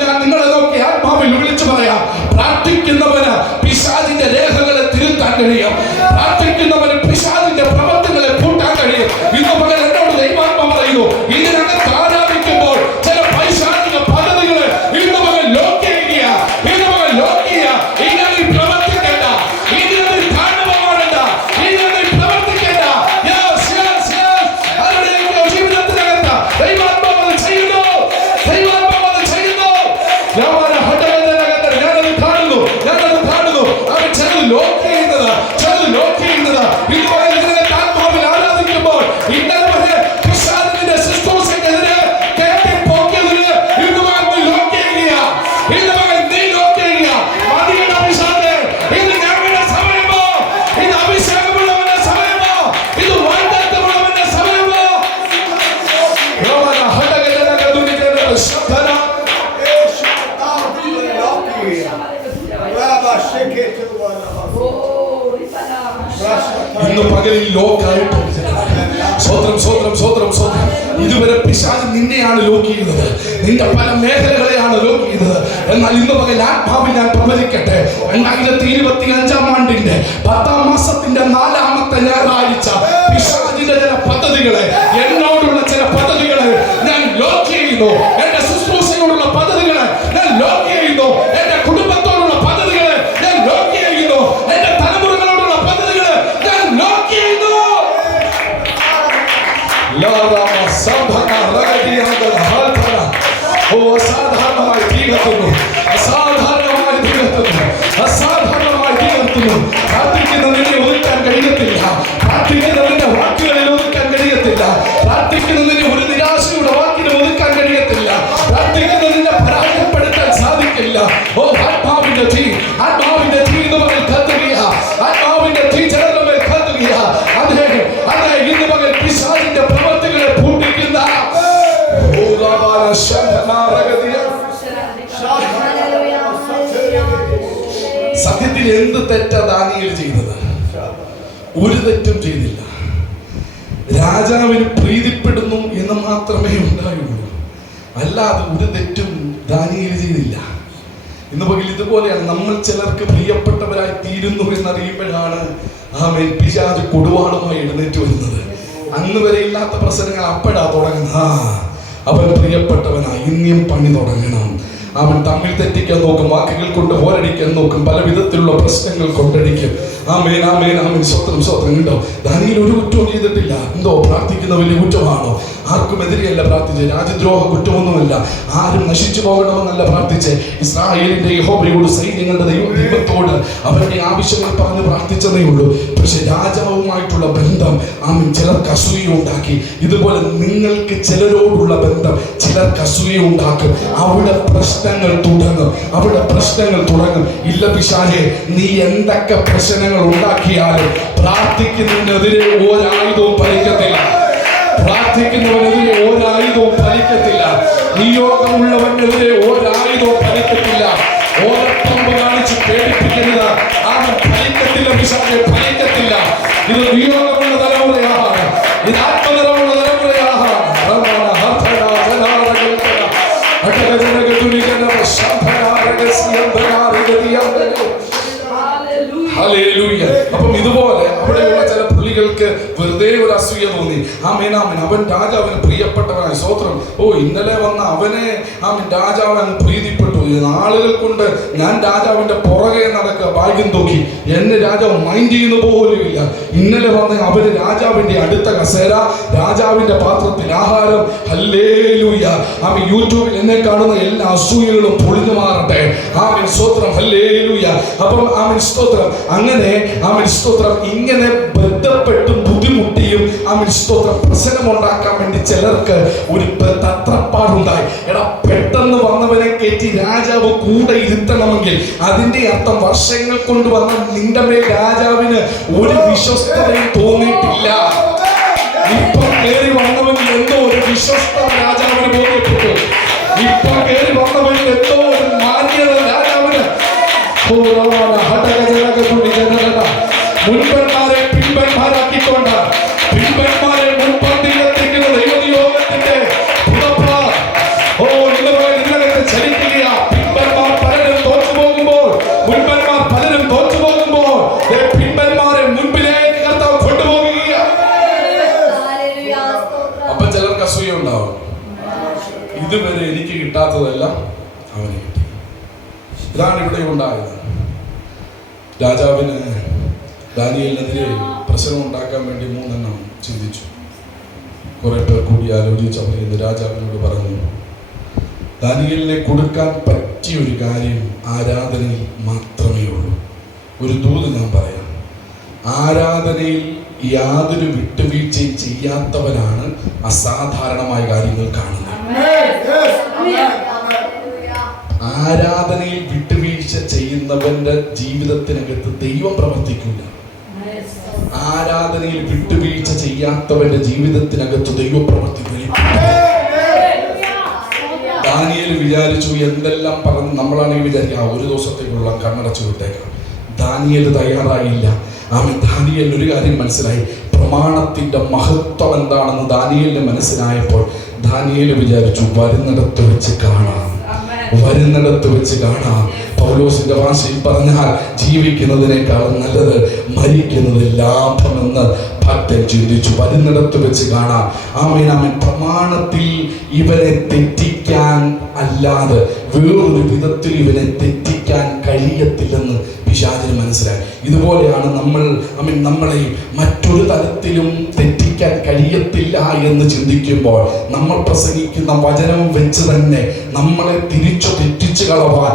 ഞാൻ നിങ്ങളെ നോക്കി ആത്മാവിൽ വിളിച്ചു പറയാം, പ്രാർത്ഥിക്കുന്നവന് പിശാചിന്റെ രേഖകളെ തിരുത്താൻ കഴിയും. പ്രാർത്ഥിക്കുന്നവന് പിശാചിന്റെ പ്രവർത്തനങ്ങളെ കൂട്ടാൻ കഴിയും. ഇന്ന് പകൽ എന്നോട് ദൈവാത്മാവ് പറയുന്നു, ഇതിനകത്ത് ആരാധിക്കുമ്പോൾ ചില പൈശാചിക പദ്ധതികളെ ഇന്ന് പകൽ ലോക്ക് ചെയ്യുക, ഇന്ന് പകൽ ലോക്ക് ചെയ്യുക. ഇങ്ങനെ പ്രവർത്തിക്കേണ്ട, ഇതിനെ കാണുവാനുണ്ട്, ഇതിനെ പ്രവർത്തിക്കേണ്ട. അവരുടെയൊക്കെ ജീവിതത്തിനകത്ത് ദൈവാത്മാവ് ചെയ്യുന്നു, ദൈവാത്മാവ് ചെയ്യുന്നു. ഞാനത് കാണുന്നു, ഞാനത് കാണുന്നു. അവൻ ചിലത് ലോക്ക് ചെയ്യുന്നത്, ചിലത് ലോക്ക് ചെയ്യുന്നത്. ഇതുപോലെ ഇതിനകത്ത് ആത്മാവിൽ ആരാധിക്കുമ്പോൾ ഇന്നലെ വരെ പിശാചിന്റെ ശുശ്രൂഷയ്ക്കെതിരെ കേട്ടി പോക്കിയതിന് ഇതുമായി ലോക്ക് ചെയ്യുക, ഇതുമായി നീ ലോക്ക് ചെയ്യുക. മതിയുടെ പിശാചേ, ഇത് ഞങ്ങളുടെ സമയമോ, ഇത് അഭിഷേകമുള്ളവന്റെ സമയമോ, ഇത് വാഗ്ദത്തമുള്ളവന്റെ സമയമോ? ഇന്ന് പകലിൽ ലോക്കായിട്ട് സ്വത്രം സ്വത്രം സ്വത്രം സ്വത്രം. ഇതുവരെ പിശാച് നിന്നെയാണ് ലോക്ക് ചെയ്യുന്നത്, നിന്റെ പല മേഖലകളെയാണ് ലോക്ക് ചെയ്തത്. എന്നാൽ ഇന്ന് പകൽ ആത്മാവിൽ ഞാൻ പ്രവചിക്കട്ടെ, 2025 ആണ്ടിന്റെ 10ാം മാസത്തിന്റെ 4ാമത്തെ ഞായറാഴ്ച പിശാചിന്റെ ചില പദ്ധതികളെ, എന്നോടുള്ള ചില പദ്ധതികളെ ഞാൻ ലോക്ക് ചെയ്യുന്നു. എന്റെ ശുശ്രൂഷയോടുള്ള പദ്ധതികളെ ഞാൻ ലോക്ക് ചെയ്യുന്നു. എന്റെ കുടുംബത്തോടുള്ള പദ്ധതികളെ ഞാൻ ലോക്ക് ചെയ്യുന്നു. എന്റെ തലമുറകളോടുള്ള പദ്ധതികളെ ഞാൻ ലോക്ക് ചെയ്യുന്നു. അസാധാരണമായി തീകത്തുന്നു, അസാധാരണമായി തീകത്തുന്നു, അസാധാരണമായി തീകത്തുന്നു. പ്രാർത്ഥിക്കുന്നതിനെ ഒതുക്കാൻ കഴിയത്തില്ല, പ്രാർത്ഥിക്കുന്നതിന്റെ വാക്കുകളിൽ ഒതുക്കാൻ കഴിയത്തില്ല, പ്രാർത്ഥിക്കുന്നതിന് ഒരു നിരാശയുടെ വാക്കിന് ഒതുക്കാൻ കഴിയത്തില്ല, പ്രാർത്ഥിക്കുന്നതിനെ പരാജയപ്പെടുത്താൻ സാധിക്കില്ല. ഓ ആത്മാവിന്റെ തീ, ആത്മാവിന്റെ തീ ഇന്ന് പകൽ കത്തുകയ, ആത്മാവിന്റെ തീ ജനങ്ങളുടെ മേൽ കത്തുകയ. അതെ അതെ, ഇന്ന് പകൽ പിശാചിന്റെ പ്രവൃത്തികളെ പൂട്ടിക്കുന്ന സത്യത്തിൽ എന്ത് തെറ്റാ ദാനിയേൽ ചെയ്തത്? ഒരു തെറ്റും ചെയ്തില്ല. രാജാവിന് പ്രീതിപ്പെടുന്നു എന്ന് മാത്രമേ ഉണ്ടായുള്ളൂ, അല്ലാതെ ഒരു തെറ്റും ദാനിയേൽ ചെയ്തില്ല. ഇന്ന് പകൽ ഇതുപോലെയാണ് നമ്മൾ ചിലർക്ക് പ്രിയപ്പെട്ടവരായി തീരുന്നു എന്നറിയുമ്പോഴാണ് ആമേൻ പിശാച് കൊടുവാളുമായി എഴുന്നേറ്റ് വരുന്നത്. അന്ന് വരെ ഇല്ലാത്ത പ്രശ്നങ്ങൾ അപ്പോഴാ തുടങ്ങുന്നത്. അവൻ പ്രിയപ്പെട്ടവനായി ഇനിയും പണി തുടങ്ങണം. അവൻ തമ്മിൽ തെറ്റിക്കാൻ നോക്കും, വാക്കുകൾ കൊണ്ട് പോരടിക്കാൻ നോക്കും, പല വിധത്തിലുള്ള പ്രശ്നങ്ങൾ കൊണ്ടടിക്കും. ആമേൻ ആമേൻ ആമേൻ. സ്വത്രം സ്വത്രം. ഉണ്ടോ? ദാനിയേൽ ഒരു കുറ്റവും ചെയ്തിട്ടില്ല. എന്തോ പ്രാർത്ഥിക്കുന്ന വലിയ കുറ്റമാണോ? ആർക്കും എതിരെയല്ല പ്രാർത്ഥിച്ചേ, രാജ്യദ്രോഹ കുറ്റമൊന്നുമല്ല, ആരും നശിച്ചു പോകണമെന്നല്ല പ്രാർത്ഥിച്ചേ. ഇസ്രായേലിന്റെ യഹോവയോട്, സൈന്യങ്ങളുടെ ദൈവത്തോട് അവരുടെ ആവശ്യങ്ങൾ പറഞ്ഞ് പ്രാർത്ഥിച്ചതേ ഉള്ളൂ. പക്ഷെ രാജാവുമായിട്ടുള്ള ബന്ധം ആമേൻ ചിലർക്ക് അസൂയ ഉണ്ടാക്കി. ഇതുപോലെ നിങ്ങൾക്ക് ചിലരോടുള്ള ബന്ധം ചിലർക്ക് അസൂയ ഉണ്ടാക്കും. അവിടെ പ്രശ്നങ്ങൾ തുടങ്ങും, അവിടെ പ്രശ്നങ്ങൾ തുടങ്ങും. ഇല്ല പിശാചേ, നീ എന്തൊക്കെ പ്രശ്നങ്ങൾ ഉണ്ടാക്കിയാലും പ്രാർത്ഥിക്കുന്നതിനെതിരെ ഒരായുധവും ഫലിക്കത്തില്ല, പ്രാർത്ഥിക്കുന്നവനെതിരെ ഒരായുധവും ഫലിക്കത്തില്ല, നിയോഗമുള്ളവനെതിരെ ഒരായുധവും ഫലിക്കത്തില്ല. ഓരപ്പമ്പ് കാണിച്ച് പേടിപ്പിക്കരുത്. അവൻ ഫലിക്കത്തില്ല, പിശാചേ ഫലിക്കത്തില്ല. ഇത് നിയോഗമുള്ള തലമുറയാണ്, ഇത് ആത്മനിറവുള്ള തലമുറയാണ്. അപ്പം ഇതുപോലെ അവിടെയുള്ള ചില പുള്ളികൾക്ക് വെറുതെ ഒരു അസൂയ തോന്നി. ആമേൻ ആമേൻ. അവൻ രാജാവിന് പ്രിയപ്പെട്ടവനായി. സ്തോത്രം. ഓ ഇന്നലെ വന്ന അവനെ ആമേൻ രാജാവൻ പ്രീതിപ്പെട്ടു. ആളുകൾ കൊണ്ട് ഞാൻ രാജാവിന്റെ പുറകെ നടക്കുക, ഭാഗ്യം നോക്കി എന്നെ രാജാവ് മൈൻഡ് ചെയ്യുന്ന പോലുമില്ല. ഇന്നലെ വന്ന അവന് രാജാവിന്റെ അടുത്ത കസേര, രാജാവിന്റെ പാത്രത്തിൽ ആഹാരം. ഹല്ലേലൂയ. ആമേൻ. യൂട്യൂബിൽ എന്നെ കാണുന്ന എല്ലാ അസൂയകളും പൊളിഞ്ഞു മാറട്ടെ. ആമേൻ. സ്തോത്രം. ഹല്ലേലൂയ. അപ്പം ആമേൻ സ്തോത്രം. അങ്ങനെ ആമേൻ സ്തോത്രം. ഇങ്ങനെ ബന്ധപ്പെട്ടും ബുദ്ധിമുട്ടിയും ആമേൻ സ്തോത്രം പ്രശ്നമുണ്ടാക്കാൻ വേണ്ടി ചിലർക്ക് ഒരു തത്രപ്പാടുണ്ടായി. എടാ, പെട്ടെന്ന് വന്നവനെ കയറ്റി രാജാവ് കൂടെ ഇരുത്തണമെങ്കിൽ അതിന്റെ അർത്ഥം വർഷങ്ങൾ കൊണ്ട് വന്ന നിന്റെ മേൽ രാജാവിന് ഒരു വിശ്വസ്തതയും തോന്നിയിട്ടില്ല. ഇപ്പൊ കയറി വന്നവനിൽ എന്തോ ഒരു വിശ്വസ്തത രാജാവിന് ബോധ്യപ്പെട്ടു. ഇപ്പൊ കയറി വന്നവനിൽ എന്തോ ഒരു മാന്യത രാജാവിന്. മുൻപന്മാരെ പിൻപന്മാരാക്കിക്കൊണ്ട് പിൻപന്മാരെ മുൻപന്തിയിലെത്തിക്കുന്ന ദൈവനിയോഗത്തിന്റെ നിങ്ങളെ ചലിക്കുകയാ. ഇതാണ് ഇവിടെ ഉണ്ടായത്. രാജാവിന് ദാനിയേലിനെതിരെ പ്രശ്നം ഉണ്ടാക്കാൻ വേണ്ടി 3 എണ്ണം ചിന്തിച്ചു. കുറെ പേർ കൂടി ആലോചിച്ച് അവർ രാജാവിനോട് പറഞ്ഞു, ദാനിയേലിനെ കൊടുക്കാൻ പറ്റിയ ഒരു കാര്യം ആരാധനയിൽ മാത്രമേ ഉള്ളൂ. ഒരു ദൂത് ഞാൻ പറയാം. ആരാധനയിൽ യാതൊരു വിട്ടുവീഴ്ചയും ചെയ്യാത്തവനാണ് അസാധാരണമായ കാര്യങ്ങൾ കാണുന്നത്. ആരാധനയിൽ വിട്ടുവീഴ്ച ചെയ്യുന്നവന്റെ ജീവിതത്തിനകത്ത് ദൈവം പ്രവർത്തിക്കില്ല. ആരാധനയിൽ വിട്ടുവീഴ്ച ചെയ്യാത്തവന്റെ ജീവിതത്തിനകത്ത് ദൈവം പ്രവർത്തിക്കില്ല. ദാനിയേൽ വിചാരിച്ചു, എന്തെല്ലാം പറഞ്ഞ് നമ്മളാണെങ്കിൽ വിചാരിക്കുക ഒരു ദിവസത്തേക്കുള്ള കണ്ണടച്ചു വിട്ടേക്കാം. ദാനിയേൽ തയ്യാറായില്ല. ദാനിയേൽ ഒരു കാര്യം മനസ്സിലായി, പ്രമാണത്തിന്റെ മഹത്വം എന്താണെന്ന് ദാനിയേലിന് മനസ്സിലായപ്പോൾ ദാനിയേൽ വിചാരിച്ചു, വരുന്നിടത്ത് വെച്ച് കാണാം, വരുന്നിടത്ത് വെച്ച് കാണാം. പൗലോസിന്റെ ഭാഷയിൽ പറഞ്ഞാൽ ജീവിക്കുന്നതിനേക്കാൾ നല്ലത് മരിക്കുന്നത് ലാഭമെന്ന് ഭക്തൻ ചിന്തിച്ചു. വരുന്നിടത്ത് വെച്ച് കാണാം. ആമേൻ ആമേൻ. പ്രമാണത്തിൽ ഇവനെ തെറ്റിക്കാൻ അല്ലാതെ വേറൊരു വിധത്തിൽ ഇവനെ തെറ്റിക്കാൻ കഴിയത്തില്ലെന്ന് പിശാചിന് മനസ്സിലായി. ഇതുപോലെയാണ് നമ്മളെ മറ്റൊരു തരത്തിലും തെറ്റിക്കാൻ കഴിയത്തില്ല എന്ന് ചിന്തിക്കുമ്പോൾ നമ്മൾ പ്രസംഗിക്കുന്ന വചനം വെച്ച് തന്നെ നമ്മളെ തിരിച്ചു തെറ്റിച്ച് കളവാൻ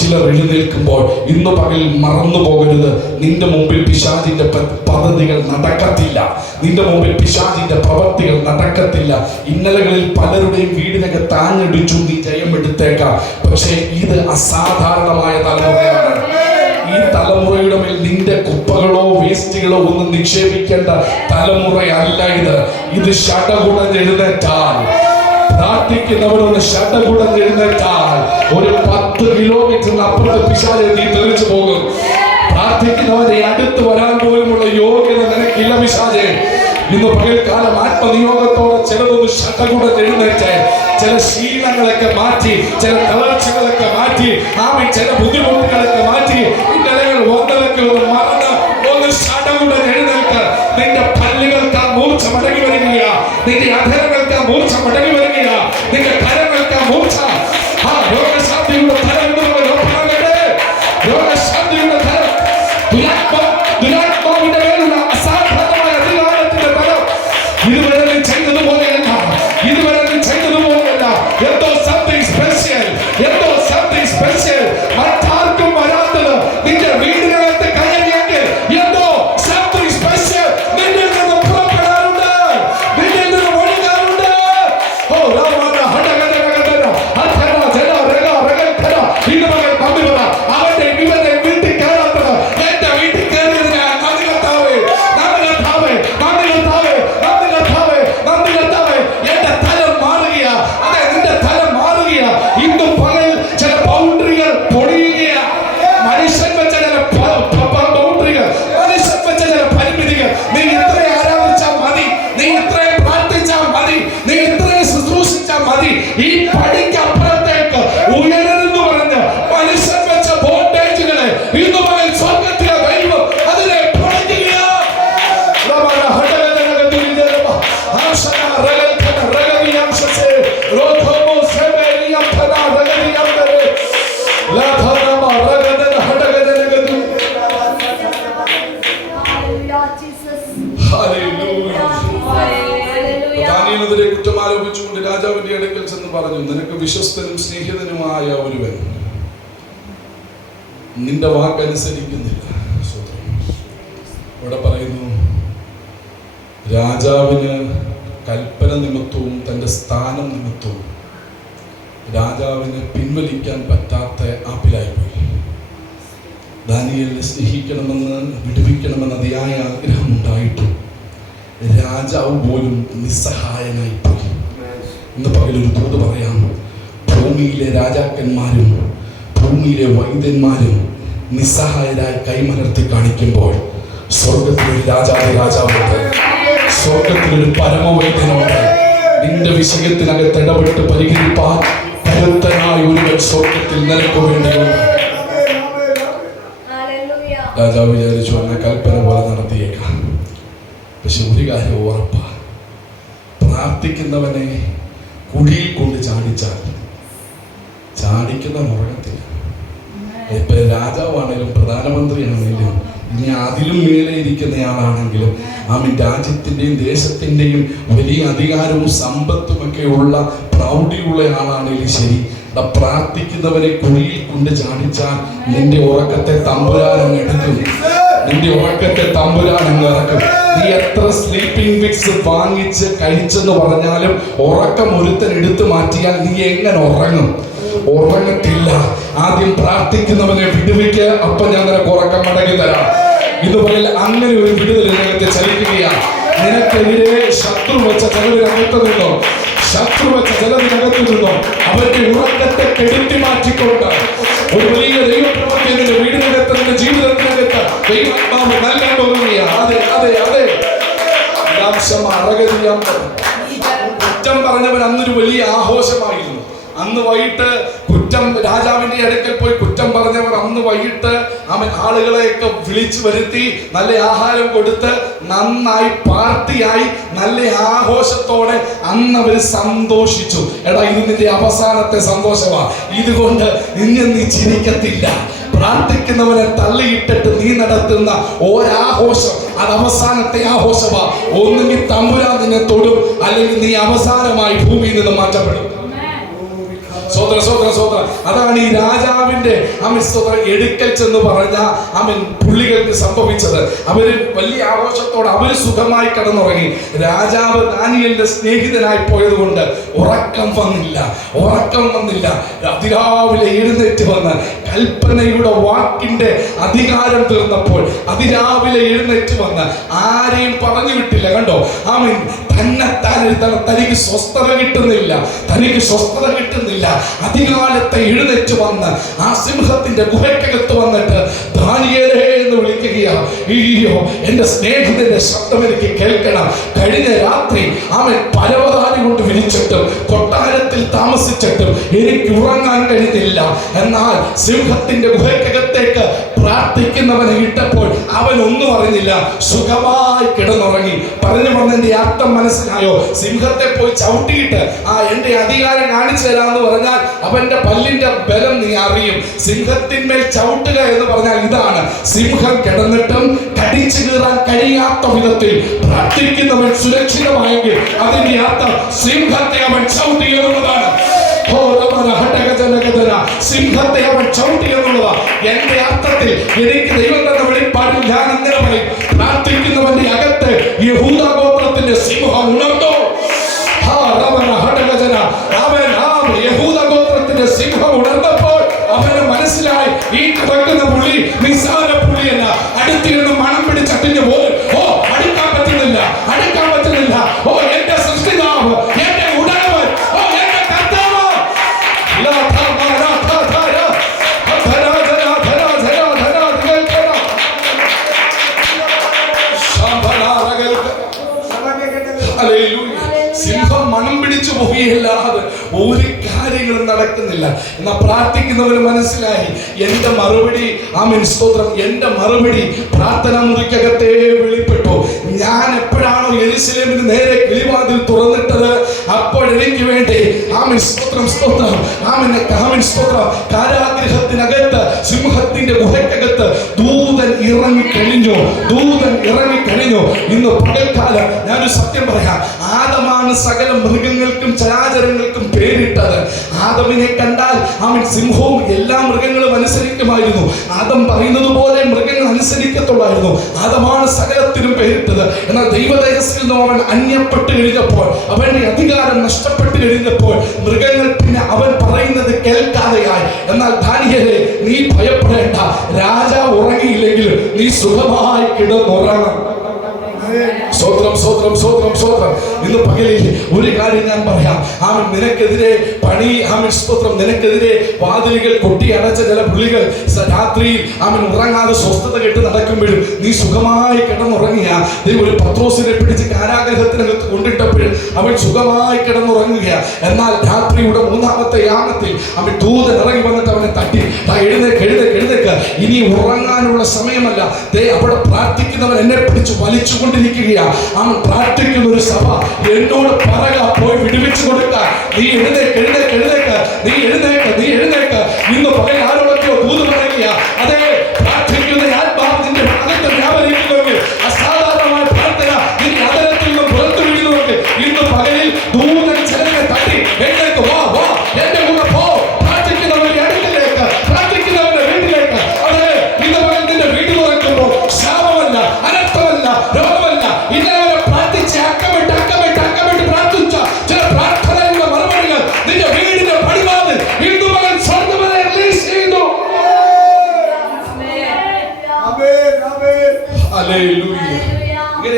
ചിലർ എഴുന്നേൽക്കുമ്പോൾ ഇന്ന് പകൽ മറന്നു പോകരുത്. നിന്റെ മുമ്പിൽ പിശാചിന്റെ പദ്ധതികൾ നടക്കത്തില്ല. നിന്റെ മുമ്പിൽ പിശാചിന്റെ പ്രവൃത്തികൾ നടക്കത്തില്ല. ഇന്നലകളിൽ പലരുടെയും വീടിനൊക്കെ താഞ്ഞടിച്ചു നീ ജയമെടുത്തേക്കാം. പക്ഷേ ഇത് അസാധാരണമായ തലമുറയാണ്. ഈ തലമുറയുടെ മേൽ നിന്റെ കുപ്പകളോ വേസ്റ്റുകളോ ഒന്നും നിക്ഷേപിക്കേണ്ട തലമുറയല്ല ഇത്. ഇത് ശടകുടഞ്ഞെഴുന്നേറ്റാൽ, പ്രാർത്ഥിക്കുന്നവരൊന്ന് ശടകുടഞ്ഞെഴുന്നേറ്റാൽ ഒരു 10 കിലോമീറ്ററിന് അപ്പുറത്ത് പിശാച് നീ തെറിച്ചു പോകും. പ്രാർത്ഥിക്കുന്നവരെ അടുത്ത് വരാൻ പോലുമുള്ള യോഗ്യത നിനക്കില്ല പിശാചേ. ഇന്ന് പകൽക്കാലം ആത്മനിയോഗത്തോടെ ചിലതൊന്ന് ശടകുടഞ്ഞെഴുന്നേറ്റ് ചില ശീലങ്ങളൊക്കെ മാറ്റി, ചില തളർച്ചകളൊക്കെ മാറ്റി, ചില ബുദ്ധിമുട്ടുകളൊക്കെ മാറ്റി, ഇന്നലകൾ വന്നതൊക്കെ ഒന്ന് മറന്ന് ഒന്ന് ശടകുടെ എഴുന്നേൽക്ക്. നിന്റെ പല്ലുകൾക്ക് മൂർച്ച മടങ്ങി വരിക, നിന്റെ അധരങ്ങൾക്ക് മൂർച്ച മടങ്ങി വരിക, നിന്റെ കരങ്ങൾക്ക് മൂർച്ച. രോഗശാന്തിയുടെ ഫലം രോഗശാന്തിയുടെ ഫലം, ദുരാത്മാവിന്റെ മേലുള്ള അസാധാരണമായ അധികാരത്തിന്റെ ഫലം. ഇതുവരെ നീ ചെയ്തതുപോലെയല്ല, ഇതുവരെ നീ ചെയ്തതുപോലെയല്ല. എന്തോ സംതിങ് സ്പെഷ്യൽ, എന്തോ സംതിങ് സ്പെഷ്യൽ. മറ്റാർക്കും വരാത്തത് നിന്റെ വീടിനകത്ത് കയറിയെങ്കിൽ എന്തോ സംതിങ് സ്പെഷ്യൽ നിന്നിൽ നിന്ന് പുറപ്പെടാറുണ്ട്, നിന്നിൽ നിന്ന് ഒഴുകാറുണ്ട്. ഓ രാമന ഹടഗദഗദന അധര ജന രഗ രഗൽധര ഇതുമകൾ കമ്പിവറ അവന്റെ ഇവന്റെ വീട്ടിൽ കയറാത്തത് എന്റെ വീട്ടിൽ കയറിയത് ഞാൻ നന്ദി കർത്താവേ, നന്ദി കർത്താവേ, നന്ദി കർത്താവേ, നന്ദി കർത്താവേ, നന്ദി കർത്താവേ. എന്റെ തലം മാറുകയാ, അതെ നിന്റെ തലം മാറുകയാ. ഇന്നും പകൽ ചില ബൗണ്ടറികൾ പൊടിയുകയാ. മനുഷ്യൻ വെച്ച ചില ബൗണ്ടറികൾ, മനുഷ്യൻ വെച്ച ചില പരിമിതികൾ. നീ ഇത്രയും ആരാധിച്ചാൽ മതി, നീ ഇത്രയും പ്രാർത്ഥിച്ചാൽ മതി, നീ ഇത്രയും ശുശ്രൂഷിച്ചാൽ മതി. ഈ പടിക്കപ്പുറത്തേക്ക് ഉയരുന്നു പറഞ്ഞ് മനുഷ്യൻ വെച്ച ബോണ്ടേജുകളെ ഇന്ന് പകൽ സ്വർഗത്തിലെ ദൈവം അതിനെ പൊളിക്കുകയാ. ദാനിയേലിനെതിരെ കുറ്റം ആരോപിച്ചുകൊണ്ട് രാജാവിന്റെ അടുക്കൽ ചെന്ന് പറഞ്ഞു, നിനക്ക് വിശ്വസ്തനും സ്നേഹിതനുമായ ഒരുവൻ നിന്റെ വാക്കനുസരിക്കുന്നില്ല. ഇവിടെ പറയുന്നു, രാജാവിന് കൽപ്പന നിമിത്തവും തൻ്റെ സ്ഥാനം നിമിത്തവും രാജാവിന് പിൻവലിക്കാൻ പറ്റാത്ത ആപ്പിലായിപ്പോയി. ദാനിയേലിനെ സ്നേഹിക്കണമെന്ന് വിടുവിക്കണമെന്ന് അതിയായ ആഗ്രഹം ഉണ്ടായിട്ടും രാജാവ് പോലും നിസ്സഹായനായിപ്പോയി. ഇന്ന് പകലൊരു ദൂത് പറയാം. ഭൂമിയിലെ രാജാക്കന്മാരും ഭൂമിയിലെ വൈദ്യന്മാരും നിസ്സഹായരായി കൈമലർത്തി കാണിക്കുമ്പോൾ സ്വർഗത്തിലൊരു രാജാവുണ്ട്, സ്വർഗത്തിലൊരു പരമവൈദ്യനുണ്ട്. നിന്റെ വിഷയത്തിനകത്ത് ഇടപെട്ട് പരിഹരിപ്പാൻ കരുത്തനായ ഒരുവൻ സ്വർഗത്തിൽ നിനക്ക് വേണ്ടിയുണ്ട്. രാജാവ് വിചാരിച്ചു എന്നെ കൽപ്പന പോലെ നടത്തിയേക്കാം. പക്ഷെ ഒരു കാര്യം ഉറപ്പാ, പ്രാർത്ഥിക്കുന്നവനെ കുഴിയിൽ കൊണ്ട് ചാടിച്ചാൽ ചാടിക്കുന്ന ഉറങ്ങത്തില്ല. ഇപ്പൊ രാജാവാണെങ്കിലും പ്രധാനമന്ത്രിയാണെങ്കിലും ഇനി അതിലും മേലെ ഇരിക്കുന്നയാളാണെങ്കിലും രാജ്യത്തിൻ്റെയും ദേശത്തിൻ്റെയും വലിയ അധികാരവും സമ്പത്തും ഒക്കെ ഉള്ള പ്രൗഢിയുള്ള ആളാണെങ്കിലും ശരി, പ്രാർത്ഥിക്കുന്നവരെ കുഴിയിൽ കൊണ്ട് ചാടിച്ചാൽ നിന്റെ ഉറക്കത്തെ തമ്പുരാൻ അങ്ങ് എടുക്കും. നിന്റെ ഉറക്കത്തെ തമ്പുരാൻ അങ്ങ് ഇറക്കും. നീ എത്ര സ്ലീപ്പിംഗ് വിക്സ് വാങ്ങിച്ച് കഴിച്ചെന്ന് പറഞ്ഞാലും ഉറക്കം ഒരുത്തൻ എടുത്തു മാറ്റിയാൽ നീ എങ്ങനെ ഉറങ്ങും? ഉറങ്ങത്തില്ല. ആദ്യം പ്രാർത്ഥിക്കുന്നവനെ വിടുവിക്ക്, അപ്പൊ ഞാൻ നിനക്ക് ഉറക്കം മടങ്ങി തരാം. ഇതുപോലെ അങ്ങനെ ഒരു വിടുതൽ നിനക്ക് ചലിക്കുകയാണ്. നിനക്കെതിരെ ശത്രു വെച്ച ചിലതിനകത്ത് നിന്നോ, ശത്രു വെച്ച ചിലതിനകത്ത് നിന്നോ അവരുടെ ഉറക്കത്തെ കെടുത്തി മാറ്റിക്കൊണ്ട് ഒരു വലിയ ദൈവപ്രവൃത്തി നിന്റെ വീടിനകത്ത്, നിന്റെ ജീവിതത്തിനകത്ത് ദൈവാത്മാവ് നൽകാൻ പോകുകയാണ്. അതെ അതെ അതെ. കുറ്റം പറഞ്ഞവൻ അന്നൊരു വലിയ ആഘോഷമായിരുന്നു. അന്ന് വൈകിട്ട് രാജാവിന്റെ അടുക്കൽ പോയി കുറ്റം പറഞ്ഞവർ അന്ന് വൈകിട്ട് അവൻ ആളുകളെയൊക്കെ വിളിച്ചു വരുത്തി നല്ല ആഹാരം കൊടുത്ത് നന്നായി പാർട്ടിയായി നല്ല ആഘോഷത്തോടെ അന്ന് അവര് സന്തോഷിച്ചു. എടാ, ഇത് നിന്റെ അവസാനത്തെ സന്തോഷമാ. ഇതുകൊണ്ട് ഇനി നീ ചിരിക്കത്തില്ല. പ്രാർത്ഥിക്കുന്നവനെ തള്ളിയിട്ടിട്ട് നീ നടത്തുന്ന ഒരാഘോഷം അത് അവസാനത്തെ ആഘോഷമാ. ഒന്നുകിൽ തമ്പുരാൻ നിന്നെ തൊടും, അല്ലെങ്കിൽ നീ അവസാനമായി ഭൂമിയിൽ നിന്ന് മാറ്റപ്പെടും. സോദര സോദര സോദര, അതാണ് ഈ രാജാവിന്റെ എടുക്കൽ ചെന്ന് പറഞ്ഞ പുള്ളികൾക്ക് സംഭവിച്ചത്. അവര് വലിയ ആഘോഷത്തോടെ അവര് സുഖമായി കിടന്നുറങ്ങി. രാജാവ് ദാനിയേലിന്റെ സ്നേഹിതനായി പോയത് കൊണ്ട് ഉറക്കം വന്നില്ല. അതിരാവിലെ എഴുന്നേറ്റ് വന്ന് കൽപ്പനയുടെ വാക്കിന്റെ അധികാരം തീർന്നപ്പോൾ അതിരാവിലെ എഴുന്നേറ്റ് വന്ന് ആരെയും പറഞ്ഞു വിട്ടില്ല. കണ്ടോ, തനിക്ക് സ്വസ്ഥത കിട്ടുന്നില്ല. അധികാലത്തെ എഴുന്നേറ്റ് വന്ന് ആ സിംഹത്തിന്റെ ഗുഹയ്ക്കകത്ത് വന്നിട്ട് ദാനിയേലേ എന്ന് വിളിക്കുകയാണ്. അയ്യോ, എന്റെ സ്നേഹിതന്റെ ശബ്ദം എനിക്ക് കേൾക്കണം. കഴിഞ്ഞ രാത്രി അവൻ പരവതാനി കൊണ്ട് വിരിച്ചിട്ടും കൊട്ടാരത്തിൽ താമസിച്ചിട്ടും എനിക്ക് ഉറങ്ങാൻ കഴിഞ്ഞില്ല. എന്നാൽ സിംഹത്തിന്റെ ഗുഹയ്ക്കകത്തേക്ക് പ്രാർത്ഥിക്കുന്നവനെ ഇട്ടപ്പോൾ അവൻ ഒന്നും അറിഞ്ഞില്ല, സുഖമായി കിടന്നുറങ്ങി. പറഞ്ഞു വന്നതിന്റെ അർത്ഥം മനസ്സിലായോ? സിംഹത്തെ പോയി ചവിട്ടിയിട്ട് എന്റെ അധികാരം കാണിച്ചു തരാമെന്ന് പറഞ്ഞാൽ അവന്റെ പല്ലിന്റെ ബലം നീ അറിയും. സിംഹത്തിന്മേൽ ചവിട്ടുക എന്ന് പറഞ്ഞാൽ ഇതാണ്. സിംഹം കിടന്നിട്ടും കടിച്ചു കീറാൻ കഴിയാത്ത വിധത്തിൽ പ്രാർത്ഥിക്കുന്നവൻ സുരക്ഷിതമായെങ്കിൽ അതിന്റെ അർത്ഥം സിംഹത്തെ അവൻ ചവിട്ടി എന്നുള്ളതാണ്. സിംഹത്തെ അവൻ ചവിട്ടി എന്നുള്ളതാണ്. എന്റെ അർത്ഥത്തിൽ എനിക്ക് ദൈവം തന്ന വെളിപ്പാടിൽ ഞാൻ ഇങ്ങനെ പറയും, പ്രാർത്ഥിക്കുന്നവന്റെ അകത്ത് യഹൂദ ഗോത്രത്തിന്റെ സിംഹം ഉണർന്നോ. യഹൂദ ഗോത്രത്തിന്റെ സിംഹം ഉണർന്നപ്പോൾ അവന് മനസ്സിലായി, ഈ കിടക്കുന്ന പുള്ളി നിസ്സാര പുള്ളിയല്ല. അടുത്തിരുന്ന് മണം പിടിച്ചട്ടിന് പോലും അടുക്കാൻ പറ്റുന്നില്ല. ഓ, എന്റെ സൃഷ്ടിതാവ്, എന്റെ ഉടയവൻ, എന്റെ കർത്താവ്. സിംഹം മണം പിടിച്ചു പോവുകയല്ലാതെ ഒരു കാര്യങ്ങളും നടക്കുന്നില്ല. എന്നാ പ്രാർത്ഥിക്കുന്നവന് മനസ്സിലായി, എന്റെ മറുപടി സ്തോത്രം, എന്റെ മറുപടി പ്രാർത്ഥന മുറിക്കകത്തേ വെളിപ്പെട്ടു. ഞാൻ എപ്പോഴാണോ യെരൂശലേമിന് നേരെ കിളിവാതിൽ തുറന്നിട്ടത് അപ്പോഴെനിക്ക് വേണ്ടി സ്തോത്രം കാരാഗ്രഹത്തിനകത്ത് സിംഹത്തിന്റെ ഗുഹയ്ക്കകത്ത് ദൂതൻ ഇറങ്ങിക്കഴിഞ്ഞു. ഇന്ന് പകൽക്കാലം ഞാനൊരു സത്യം പറയാം. ആദമാണ് സകല മൃഗങ്ങൾക്കും ചരാചരങ്ങൾക്കും പേരിട്ടത്. ആദമിനെ കണ്ടാൽ സിംഹവും എല്ലാ മൃഗങ്ങളും അനുസരിക്കുമായിരുന്നു. ആദം പറയുന്നത് പോലെ മൃഗങ്ങൾ അനുസരിക്കത്തുള്ളായിരുന്നു. ആദമാണ് സകലത്തിനും പേരിട്ടത്. എന്നാൽ ദൈവതേജസ്സിൽ നിന്നും അവൻ അന്യപ്പെട്ട് കഴിഞ്ഞപ്പോൾ, അവന്റെ അധികാരം നഷ്ടപ്പെട്ട് കഴിഞ്ഞപ്പോൾ മൃഗങ്ങൾ പിന്നെ അവൻ പറയുന്നത് കേൾക്കാതെയായി. എന്നാൽ ദാനിയേലേ, നീ ഭയപ്പെടേണ്ട. രാജാവ് ഉറങ്ങിയില്ലെങ്കിലും നീ സുഖമായി കിടന്നുറങ്ങണം. ഇന്ന് പകലിൽ ഒരു കാര്യം ഞാൻ പറയാം. നിനക്കെതിരെ നിനക്കെതിരെ വാതിലുകൾ കൊട്ടി അടച്ച ചില പുള്ളികൾ രാത്രിയിൽ ഉറങ്ങാതെ സ്വസ്ഥത കെട്ട് നടക്കുമ്പോഴും നീ സുഖമായി കിടന്നുറങ്ങിയ ഒരു പത്രോസിനെ പിടിച്ച് കാരാഗ്രഹത്തിനകത്ത് കൊണ്ടിട്ടപ്പോഴും അവൻ സുഖമായി കിടന്നുറങ്ങുക. എന്നാൽ രാത്രിയുടെ മൂന്നാമത്തെ യാമത്തിൽ ദൂതൻ ഇറങ്ങി വന്നിട്ട് അവനെ തട്ടി, എഴുന്നേക്ക്, ഇനി ഉറങ്ങാനുള്ള സമയമല്ല. അവിടെ പ്രാർത്ഥിക്കുന്നവൻ എന്നെ പിടിച്ച് വലിച്ചുകൊണ്ടിരിക്കുകയാണ്. അവൻ പ്രാർത്ഥിക്കുന്ന ഒരു സഭ എന്നോട് പറക, പോയി വിടുവിച്ചു കൊടുക്കാൻ. നീ എഴുന്നേക്ക്. ഇന്ന് പകൽ ആരോടൊക്കെയോ ദൂത് പറയുക,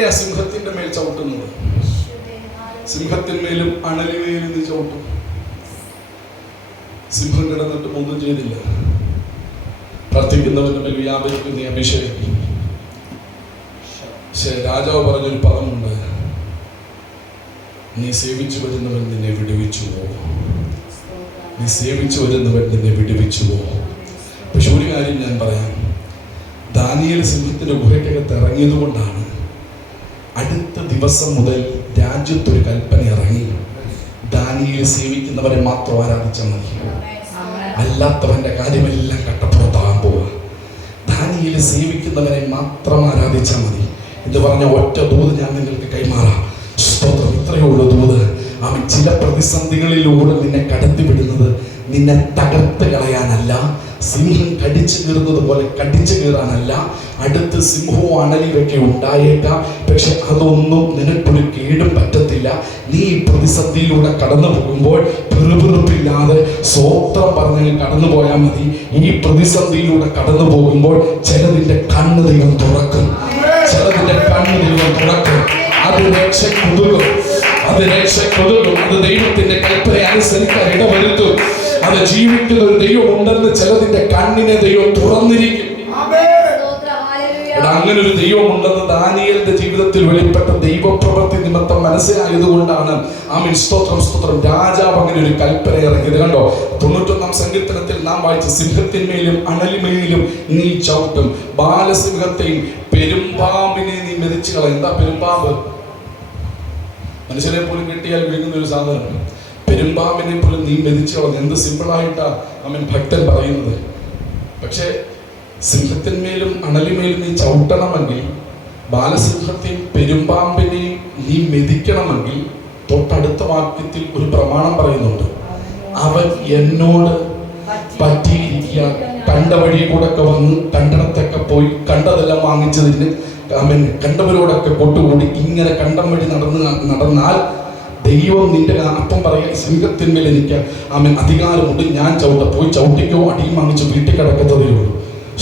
എങ്ങനെയാ സിംഹത്തിന്റെ മേൽ ചവിട്ടുന്നത്? സിംഹത്തിന്മേലും അണലിമേലും നീ ചവിട്ടും. സിംഹം കിടന്നിട്ടും ഒന്നും ചെയ്തില്ല. പ്രാർത്ഥിക്കുന്നവന്റെ മേൽ വ്യാപരിക്കുന്ന അഭിഷേകം. പക്ഷെ രാജാവ് പറഞ്ഞൊരു പദമുണ്ട്, നീ സേവിച്ചു വരുന്നവൻ നിന്നെ വിടുവിച്ചുവോ? നീ സേവിച്ചു വരുന്നവൻ നിന്നെ വിടുവിച്ചുവോ? പക്ഷെ ഒരു കാര്യം ഞാൻ പറയാം, ദാനിയേൽ സിംഹത്തിന്റെ ഗുഹയ്ക്കകത്ത് ഇറങ്ങിയത് കൊണ്ടാണ് അടുത്ത ദിവസം മുതൽ രാജ്യത്തൊരു കൽപ്പന ഇറങ്ങി, ദാനിയേൽ സേവിക്കുന്നവരെ മാത്രം ആരാധിച്ചാൽ മതി, അല്ലാത്തവന്റെ കാര്യമെല്ലാം കട്ടപ്പുറത്താകാൻ പോവുക. ദാനിയേൽ സേവിക്കുന്നവരെ മാത്രം ആരാധിച്ചാൽ മതി എന്ന് പറഞ്ഞ ഒറ്റ ദൂത് ഞാൻ നിങ്ങൾക്ക് കൈമാറാം. സ്തോത്രം. ഇത്രയേ ഉള്ളൂ ദൂത്. അവൻ ചില പ്രതിസന്ധികളിലൂടെ നിന്നെ കടത്തിവിടുന്നത് നിന്നെ തകർത്ത് കളയാനല്ല, സിംഹം കടിച്ചു കീറുന്നത് പോലെ കടിച്ചു കീറാനല്ല. അടുത്ത് സിംഹവും അണലിയൊക്കെ ഉണ്ടായേക്കാം, പക്ഷെ അതൊന്നും നിനക്കൊരു കേടും പറ്റത്തില്ല. നീ ഈ പ്രതിസന്ധിയിലൂടെ കടന്നു പോകുമ്പോൾ പിറുപിറുപ്പില്ലാതെ സ്വോത്രം പറഞ്ഞ് കടന്നു പോയാൽ മതി. ഈ പ്രതിസന്ധിയിലൂടെ കടന്നു പോകുമ്പോൾ ചിലതിന്റെ കണ്ണ് ദൈവം തുറക്കും, ചിലതിന്റെ കണ്ണ് ദൈവം തുറക്കും. അത് രക്ഷക്കൊതുകും, അത് രക്ഷക്കൊതുകും. അത് ദൈവത്തിന്റെ കൽപ്പന അനുസരിക്കാൻ ഇടവരുത്തും. അത് ജീവിക്കുന്ന ഒരു ദൈവം ഉണ്ടെന്ന് ചിലതിന്റെ കണ്ണിനെ ദൈവം തുറന്നിരിക്കും. അങ്ങനെ ഒരു ദൈവം ഉണ്ടെന്ന് ദാനിയേലിന്റെ ജീവിതത്തിൽ വെളിപ്പെട്ട ദൈവപ്രവൃത്തി നിമിത്തം മനസ്സിലായതുകൊണ്ടാണ് ആമേൻ സ്തോത്രം സ്തോത്രം രാജാവ് അങ്ങനെ ഒരു കൽപ്പന ഇറങ്ങിയത്. കണ്ടോ, 91-ാം സങ്കീർത്തനത്തിൽ നാം വായിച്ച സിംഹത്തിന്മേലും അണലിമേലും നീ ചവിട്ടും, ബാലസിംഹത്തെയും പെരുമ്പാമ്പിനെ നീ മെതിച്ചു കളയും. എന്താ പെരുമ്പാമ്പ്? മനുഷ്യരെ പോലും കിട്ടിയാൽ വിഴുങ്ങുന്ന ഒരു സാധനം. പെരുമ്പാമ്പിനെ പോലും നീ മെതിച്ചു കളഞ്ഞു. എന്ത് സിമ്പിളായിട്ടാ അവൻ ഭക്തൻ പറയുന്നത്. പക്ഷെ സിംഹത്തിന്മേലും അണലിമേലും നീ ചവിട്ടണമെങ്കിൽ, ബാലസിംഹത്തെയും പെരുമ്പാമ്പിനെയും നീ മെതിക്കണമെങ്കിൽ തൊട്ടടുത്ത വാക്യത്തിൽ ഒരു പ്രമാണം പറയുന്നുണ്ട്, അവൻ എന്നോട് പറ്റിയിരിക്കുക. കണ്ട വഴി കൂടെ ഒക്കെ വന്ന് കണ്ടിടത്തൊക്കെ പോയി കണ്ടതെല്ലാം വാങ്ങിച്ചതിന് അവൻ കണ്ടവരോടൊക്കെ കൊട്ടുകൂടി ഇങ്ങനെ കണ്ടം വഴി നടന്നാൽ ദൈവം നിന്റെ അപ്പം പറയാൻ സിംഹത്തിന്മേൽ എനിക്ക് അവൻ അധികാരമുണ്ട്, ഞാൻ പോയി ചവിട്ടിക്കോ, അടിയും വാങ്ങിച്ച് വീട്ടിൽ കിടക്കുന്നതേ ഉള്ളൂ.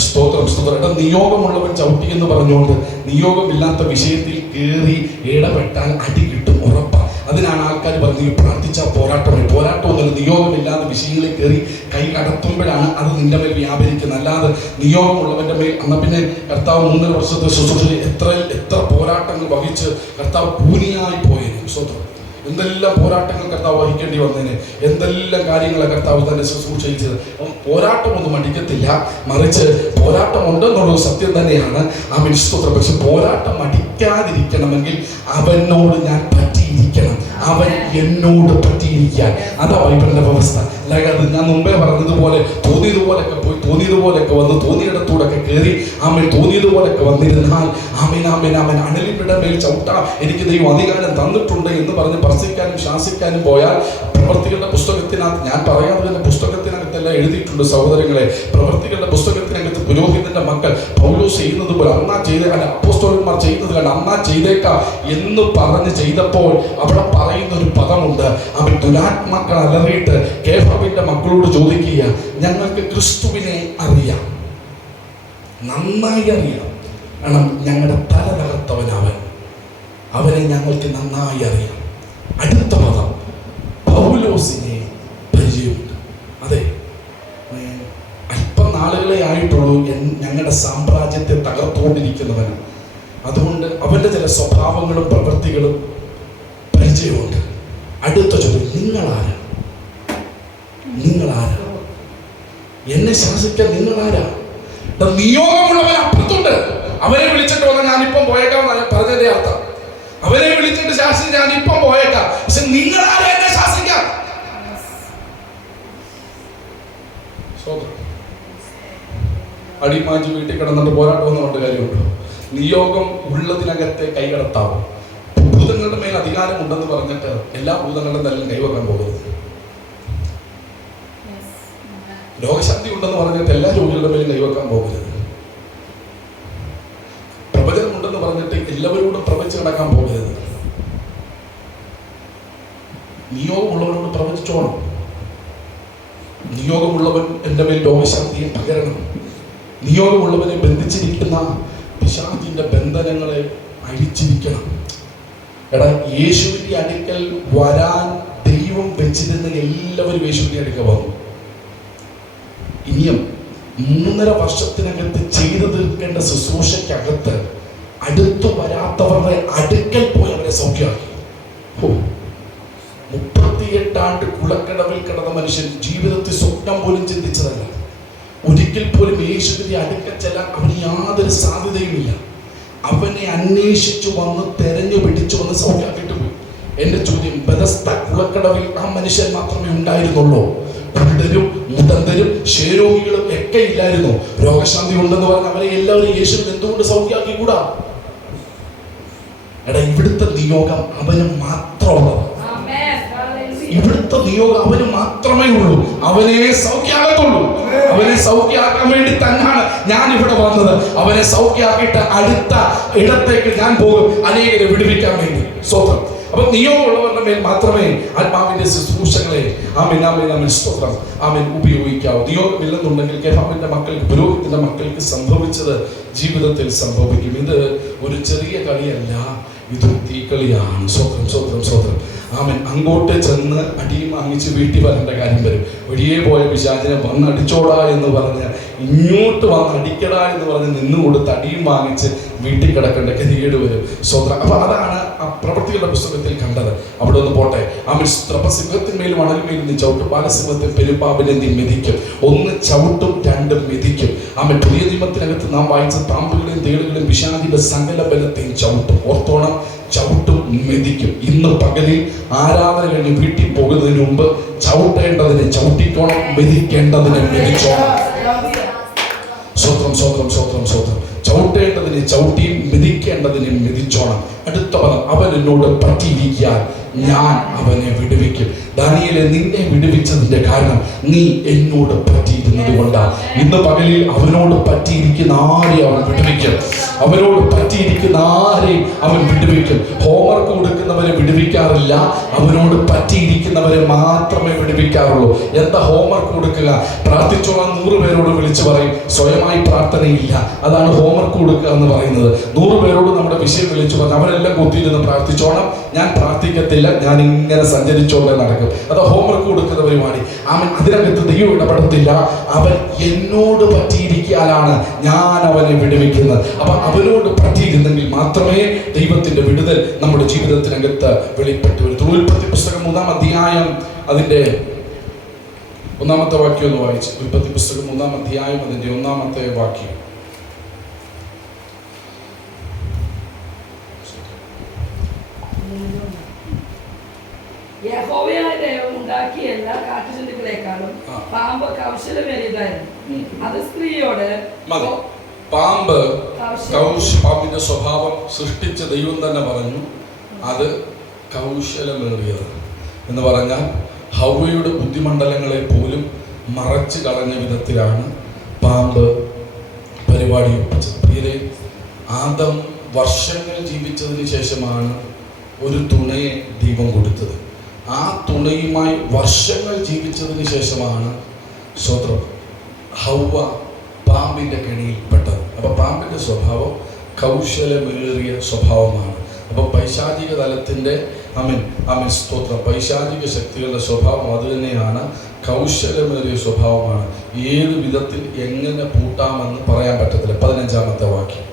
സ്തോത്രം സ്തോത്രം. നിയോഗമുള്ളവൻ ചവിട്ടി എന്ന് പറഞ്ഞുകൊണ്ട് നിയോഗമില്ലാത്ത വിഷയത്തിൽ കയറി ഇടപെട്ടാൽ അടി കിട്ടും, ഉറപ്പാണ്. അതിനാണ് ആൾക്കാർ പറഞ്ഞത് പ്രാർത്ഥിച്ചാൽ പോരാട്ടമായി. പോരാട്ടമൊന്നുമില്ല, നിയോഗമില്ലാത്ത വിഷയങ്ങളിൽ കയറി കൈ കടത്തുമ്പോഴാണ് അത് നിന്റെ മേൽ വ്യാപരിക്കുന്നത്. അല്ലാതെ നിയോഗമുള്ളവന്റെ മേൽ എന്നാൽ പിന്നെ കർത്താവ് 3 വർഷത്തെ ശുശ്രൂഷയിൽ എത്ര പോരാട്ടങ്ങൾ വഹിച്ച് കർത്താവ് കൂനിയായി പോയേനെ. സ്തോത്രം. എന്തെല്ലാം പോരാട്ടങ്ങൾ കർത്താവ് വഹിക്കേണ്ടി വന്നതിന്, എന്തെല്ലാം കാര്യങ്ങളെ കർത്താവ് തന്നെ ശുശ്രൂഷ ചെയ്തത്. പോരാട്ടമൊന്നും അടിക്കത്തില്ല, മറിച്ച് പോരാട്ടം ഉണ്ടെന്നുള്ളത് സത്യം തന്നെയാണ്. ആമേൻ സ്തോത്രം. പക്ഷെ പോരാട്ടം അടിക്കാതിരിക്കണമെങ്കിൽ അവനോട് ഞാൻ പറ്റിയിരിക്കണം, അവൻ എന്നോട് പറ്റിയിരിക്കാൻ. അതാ ബൈബിളിന്റെ വ്യവസ്ഥ. അല്ലാതെ അത് ഞാൻ മുമ്പേ പറഞ്ഞതുപോലെ തോന്നിയതുപോലൊക്കെ പോയി തോന്നിയതുപോലൊക്കെ വന്ന് തോന്നിയിടത്തൂടൊക്കെ കയറി ആമേൻ തോന്നിയതുപോലൊക്കെ വന്നിരുന്നാൽ ആമേൻ ആമേൻ ആമേൻ അണലിയുടെ മേൽ ചവിട്ടാം, എനിക്ക് ദൈവം അധികാരം തന്നിട്ടുണ്ട് എന്ന് പറഞ്ഞ് പ്രസിക്കാനും ശാസിക്കാനും പോയാൽ പ്രവൃത്തികളുടെ പുസ്തകത്തിനകത്ത്, ഞാൻ പറയാതെ തന്നെ പുസ്തകത്തിനകത്തെല്ലാം എഴുതിയിട്ടുണ്ട് സഹോദരങ്ങളെ. പ്രവൃത്തികളുടെ പുസ്തകത്തിനകത്ത് പുരോഹിതന്റെ മക്കൾ പൗലോസ് ചെയ്യുന്നത് പോലെ അന്നാ അപ്പോസ്തലന്മാർ ചെയ്യുന്നത് കണ്ട് അന്നാ ചെയ്തേക്കാം എന്ന് പറഞ്ഞ് ചെയ്തപ്പോൾ അവിടെ പറയുന്ന ഒരു പദമുണ്ട്. അവൻ ദുരാത്മാക്കൾ അലറിയിട്ട് കേഫാവിന്റെ മക്കളോട് ചോദിക്കുക, ഞങ്ങൾക്ക് ക്രിസ്തുവിനെ അറിയാം, നന്നായി അറിയാം, കാരണം ഞങ്ങളുടെ തല തകർത്തവനവൻ, അവനെ ഞങ്ങൾക്ക് നന്നായി അറിയാം. അടുത്ത പദം പൗലോസിനെ പരിചയമുണ്ട്. അതെ, അല്പം നാളുകളെ ആയിട്ടുള്ളൂ ഞങ്ങളുടെ സാമ്രാജ്യത്തെ തകർത്തുകൊണ്ടിരിക്കുന്നവന്. അതുകൊണ്ട് അവന്റെ ചില സ്വഭാവങ്ങളും പ്രവൃത്തികളും പരിചയമുണ്ട്. അടുത്ത ചോദ്യം, നിങ്ങളാരാ? നിങ്ങളാരാ എന്നെ ശാസിക്കാൻ? നിങ്ങളാരാ? നിയോഗമുള്ളവൻ അപ്പുറത്തുണ്ട്. അവനെ വിളിച്ചിട്ട് വന്ന ഞാനിപ്പം പോയേക്കാം പറഞ്ഞതിന്റെ അർത്ഥം. അവനെ വിളിച്ചിട്ട് ശാസിച്ച് ഞാനിപ്പം പോയേക്കാം, പക്ഷെ നിങ്ങളാരാ എന്നെ ശാസിക്കാൻ? അടിമാഞ്ചി വീട്ടിൽ കിടന്നിട്ട് പോരാട്ടം എന്ന് പറഞ്ഞ കാര്യമുണ്ടോ? നിയോഗം ഉള്ളതിനകത്തെ കൈകടത്താവും. ഭൂതങ്ങളുടെ മേൽ അധികാരമുണ്ടെന്ന് പറഞ്ഞിട്ട് എല്ലാ ഭൂതങ്ങളുടെ തലയും കൈവെക്കാൻ പോകരുത്. രോഗശക്തി ഉണ്ടെന്ന് പറഞ്ഞിട്ട് എല്ലാ രോഗികളുടെ മേലും കൈവെക്കാൻ പോകരുത്. പ്രവചനം ഉണ്ടെന്ന് പറഞ്ഞിട്ട് എല്ലാവരോടും പ്രവചിച്ച് കിടക്കാൻ പോകരുത്. നിയോഗമുള്ളവരോട് പ്രവചിച്ചോണം. നിയോഗമുള്ളവൻ എൻ്റെ മേൽ രോഗശക്തിയെ പകരണം. നിയോഗമുള്ളവനെ ബന്ധിച്ചിരിക്കുന്ന പിശാചിന്റെ ബന്ധനങ്ങളെ അഴിച്ചിരിക്കണം. എടാ, യേശുവിന്റെ അടുക്കൽ വരാൻ ദൈവം വെച്ചിരുന്ന എല്ലാവരും യേശുവിന്റെ അടുക്കൽ വന്നു. ഇനിയും 3.5 വർഷത്തിനകത്ത് ചെയ്തു തീർക്കേണ്ട ശുശ്രൂഷയ്ക്കകത്ത് അടുത്തു വരാത്തവരുടെ അടുക്കൽ പോയി അവരെ സൗഖ്യമാക്കി. 38 ആണ്ട് കുളക്കടവിൽ കിടന്ന മനുഷ്യൻ ജീവിതത്തിൽ സ്വപ്നം പോലും ചിന്തിച്ചതല്ല. ഒരിക്കൽ പോലും യേശുവിന്റെ അടുക്കൽ ചെല്ലാൻ അവന് യാതൊരു സാധ്യതയുമില്ല. അവനെ അന്വേഷിച്ചു വന്ന് തെരഞ്ഞു പിടിച്ചു വന്ന് സൗഖ്യമാക്കിയിട്ട് പോയി. എന്റെ ചോദ്യം, ബെഥസ്ദ കുളക്കടവിൽ ആ മനുഷ്യൻ മാത്രമേ ഉണ്ടായിരുന്നുള്ളൂ? കുരുടരും മുടന്തരും ക്ഷയരോഗികളും ഒക്കെ ഇല്ലായിരുന്നു? രോഗശാന്തി ഉണ്ടെന്ന് പറഞ്ഞ് അവരെ എല്ലാവരും യേശുവിൽ എന്തുകൊണ്ട് സൗഖ്യമാക്കി കൂടാ? എടാ, ഇവിടുത്തെ നിയോഗം അവന് മാത്രമുള്ളത്. ഇവിടുത്തെ നിയോഗം അവന് മാത്രമേ ഉള്ളൂ. അവനെ സൗഖ്യമാകത്തുള്ളൂ. അവനെ സൗഖ്യമാക്കാൻ വേണ്ടി തന്നെയാണ് ഞാൻ ഇവിടെ വന്നത്. അവനെ സൗഖ്യമാക്കിയിട്ട് അടുത്ത ഇടത്തേക്ക് ഞാൻ പോകും, അനേകരെ വിടുവിക്കാൻ വേണ്ടി. സ്വന്തം അപ്പൊ നിയോഗമുള്ളവരുടെ മേൽ മാത്രമേ ആത്മാവിന്റെ ശുശ്രൂഷകളെ സ്തോത്രം ഉപയോഗിക്കാവൂ. നിയോഗമില്ലെന്നുണ്ടെങ്കിൽ കേഫാവിന്റെ മക്കൾക്ക്, പുരോഹിതന്റെ മക്കൾക്ക് സംഭവിച്ചത് ജീവിതത്തിൽ സംഭവിക്കും. ഇത് ഒരു ചെറിയ കളിയല്ല, ഇത് തീക്കളിയാണ്. സ്വത്രം സ്വത്രം സ്വത്രം. അങ്ങോട്ട് ചെന്ന് അടിയും വാങ്ങിച്ച് വീട്ടിൽ വരേണ്ട കാര്യം വരും. വഴിയേ പോയ പിശാചിനെ വന്ന് അടിച്ചോടാ എന്ന് പറഞ്ഞ് ഇങ്ങോട്ട് വന്ന് അടിക്കടാ എന്ന് പറഞ്ഞ് നിന്ന് കൊടുത്ത് അടിയും വാങ്ങിച്ച് വീട്ടിൽ കിടക്കേണ്ട ഗതികേട് വരും. സ്വത്രം. അപ്പൊ അതാണ് ആ പ്രവൃത്തികളുടെ പുസ്തകത്തിൽ കണ്ടത്. അവിടെ ഒന്ന് പോട്ടെ. സിംഹത്തിന്മേലും അണലിന്മേലും നീ ചവിട്ടും, ബാലസിംഹത്തിൽ പെരുമ്പാമ്പിനെ നീ മെതിക്കും. 1 ചവിട്ടും 2 മെതിക്കും. പുതിയ നിയമത്തിനകത്ത് നാം വായിച്ച പാമ്പുകളെയും തേളുകളെയും പിശാചിന്റെ സകല ബലത്തെയും ചവിട്ടും. ഓർത്തോണം, ചവിട്ടും മെതിക്കും. ഇന്ന് പകലിൽ ആരാധന കഴിഞ്ഞ് വീട്ടിൽ പോകുന്നതിന് മുമ്പ് ചവിട്ടേണ്ടതിനെ ചവിട്ടിക്കോണം, മെതിക്കേണ്ടതിനെ മെതിച്ചോണം. സ്വത്രം സ്വത്രം സ്വത്രം സ്വത്രം. ചവിട്ടേണ്ടതിനെ ചവിട്ടിയും മെതിക്കേണ്ടതിനെ മെതിച്ചോണം. അടുത്ത പദം, അവൻ എന്നോട് പറ്റിയിരിക്കാൻ ഞാൻ അവനെ വിടുവിക്കും. ദാനിയേലേ, നിന്നെ വിടുവിച്ചതിന്റെ കാരണം നീ എന്നോട് പറ്റിയിരുന്നത് കൊണ്ടാണ്. ഇന്ന് പകലിൽ അവനോട് പറ്റിയിരിക്കുന്ന ആരെയും അവൻ വിടുവിക്കും. അവനോട് പറ്റിയിരിക്കുന്ന ആരെയും അവൻ വിടുവിക്കും. ഹോംവർക്ക് കൊടുക്കുന്നവരെ വിടുവിക്കാറില്ല, അവനോട് പറ്റിയിരിക്കുന്നവരെ മാത്രമേ വിടുവിക്കാറുള്ളൂ. എന്താ ഹോംവർക്ക് കൊടുക്കുക? പ്രാർത്ഥിച്ചോളാം 100 പേരോട് വിളിച്ചു പറയും. സ്വയമായി പ്രാർത്ഥനയില്ല, അതാണ് ഹോംവർക്ക് കൊടുക്കുക എന്ന് പറയുന്നത്. 100 പേരോട് നമ്മുടെ വിഷയം വിളിച്ചു പറഞ്ഞ് അവരെല്ലാം കുത്തിയിരുന്ന് പ്രാർത്ഥിച്ചോണം, ഞാൻ പ്രാർത്ഥിക്കത്തില്ല, ഞാൻ ഇങ്ങനെ സഞ്ചരിച്ചോണ്ടേ നടക്കും. അത് ഹോംവർക്ക് കൊടുക്കുന്ന പരിപാടി. അതിനകത്ത് ദൈവം ഇടപെടത്തില്ല. അവൻ എന്നോട് പറ്റിയിരിക്കാനാണ് ഞാൻ അവനെ വിടുവിക്കുന്നത്. അപ്പൊ അവനോട് പറ്റിയിരുന്നെങ്കിൽ മാത്രമേ ദൈവത്തിന്റെ വിടുതൽ നമ്മുടെ ജീവിതത്തിനകത്ത് വെളിപ്പെട്ടു വരും. ഉൽപ്പത്തി പുസ്തകം 3-ാം അധ്യായം അതിന്റെ 1-ാമത്തെ വാക്യം ഒന്ന് വായിച്ചു. ഉൽപ്പത്തി പുസ്തകം 3-ാം അധ്യായം അതിന്റെ 1-ാമത്തെ വാക്യം. യഹോവയായ ദൈവം ഉണ്ടാക്കിയ എല്ലാ കാട്ടുജന്തുക്കളെക്കാളും പാമ്പ് കൗശലമേറിയതായിരുന്നു. അത് സ്ത്രീയോട്, പാമ്പിന്റെ സ്വഭാവം സൃഷ്ടിച്ച ദൈവം തന്നെ പറഞ്ഞു അത് കൗശലമേറിയത് എന്ന് പറഞ്ഞാൽ ഹവ്വയുടെ ബുദ്ധിമണ്ഡലങ്ങളെ പോലും മറച്ചു കളഞ്ഞ വിധത്തിലാണ് പാമ്പ് പരിപാടി ഒപ്പിച്ചത്. പ്രിയരെ, ആദം വർഷങ്ങൾ ജീവിച്ചതിന് ശേഷമാണ് ഒരു തുണയെ ദൈവം കൊടുത്തത്. ആ തുണയുമായി വർഷങ്ങൾ ജീവിച്ചതിന് ശേഷമാണ് സ്വത്രം ഹവ്വ പാമ്പിന്റെ കെണിയിൽപ്പെട്ടത്. അപ്പൊ പാമ്പിന്റെ സ്വഭാവം കൗശലമേറിയ സ്വഭാവമാണ്. അപ്പൊ പൈശാചിക തലത്തിന്റെ സ്തോത്രം, പൈശാചിക ശക്തികളുടെ സ്വഭാവം അത് തന്നെയാണ്, കൗശലമേറിയ സ്വഭാവമാണ്. ഏത് വിധത്തിൽ എങ്ങനെ പൂട്ടാമെന്ന് പറയാൻ പറ്റത്തില്ല. 15-ാമത്തെ വാക്യം.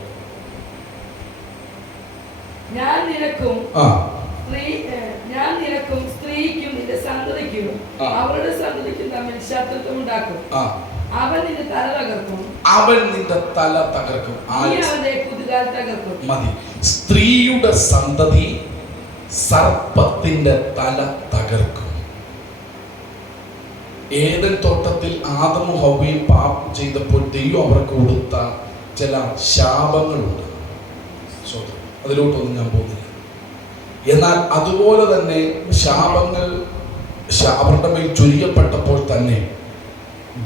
ഞാൻ നിനക്കും സ്ത്രീക്കും നിന്റെ സന്തതിക്കും അവരുടെ സന്തതിക്കും തമ്മിൽ ശത്രുത്വം ഉണ്ടാക്കും. അവൻ നിന്റെ തല തകർക്കും. അവന്റെ കുതികാൽ തകർക്കും. മതി. സ്ത്രീയുടെ സന്തതി സർപ്പത്തിന്റെ തല തകർക്കും. ഏദൻ തോട്ടത്തിൽ ആദമും ഹവ്വയും പാപം ചെയ്തപ്പോൾ ദൈവം അവർക്ക് കൊടുത്ത ചില ശാപങ്ങളുണ്ട്. അതിലോട്ടൊന്നും ഞാൻ പോകുന്നില്ല. എന്നാൽ അതുപോലെ തന്നെ ശാപങ്ങൾ അവരുടെ മേൽ ചൊരിയപ്പെട്ടപ്പോൾ തന്നെ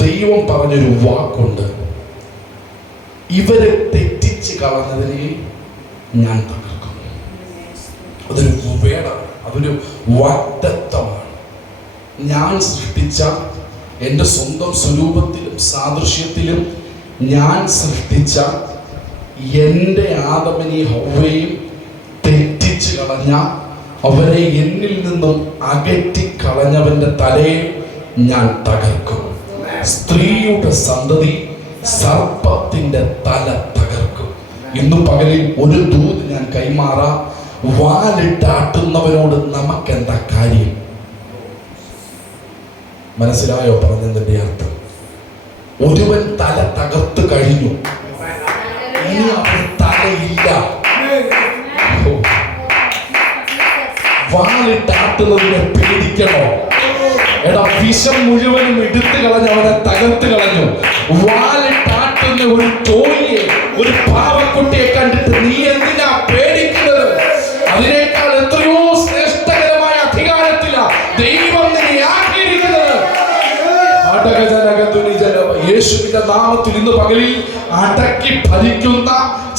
ദൈവം പറഞ്ഞൊരു വാക്കുണ്ട്, ഇവരെ തെറ്റിച്ച് കളഞ്ഞതിനെ ഞാൻ തകർക്കും. അതൊരു വേടാണ്, അതൊരു വാഗ്ദത്തമാണ്. ഞാൻ സൃഷ്ടിച്ച എൻ്റെ സ്വന്തം സ്വരൂപത്തിലും സാദൃശ്യത്തിലും ഞാൻ സൃഷ്ടിച്ച എൻ്റെ ആദമിനെയും ഹവ്വയെയും അടിച്ചു കളഞ്ഞ, അവരെ എന്നിൽ നിന്നും അകറ്റി കളഞ്ഞവന്റെ തലയെ ഞാൻ തകർക്കും. സ്ത്രീയുടെ സന്തതി സർപ്പത്തിന്റെ തല തകർക്കും. ഇന്നു പകലിൽ ഒരു ദൂത് ഞാൻ കൈമാറാം. വാലിട്ടാട്ടുന്നവനോട് നമുക്കെന്താ കാര്യം? മനസ്സിലായോ പറഞ്ഞതിന്റെ അർത്ഥം? ഒരുവൻ തല തകർത്ത് കഴിഞ്ഞു, ഇനി അവൻ തലയില്ല. വാലിട്ടാട്ടുന്നതിനെ പേടിക്കണോ? എടാ, വിഷം മുഴുവനും എടുത്തു കളഞ്ഞു, അവനെ തകർത്ത് കളഞ്ഞു. വാലിട്ടാട്ടുന്ന ഒരു തോഴിയെ, ഒരു പാവക്കുട്ടിയെ കണ്ടിട്ട് നീ എന്തിനാ പേടിക്കുന്നത്? അതിനേക്കാൾ എത്രയോ ശ്രേഷ്ഠകരമായ അധികാരത്തിലാ ദൈവം നിന്നെ ആക്കിയിരിക്കുന്നത്. യേശുവിന്റെ നാമത്തിൽ ഇന്ന് പകലിൽ അടക്കി ഭരിക്കുന്ന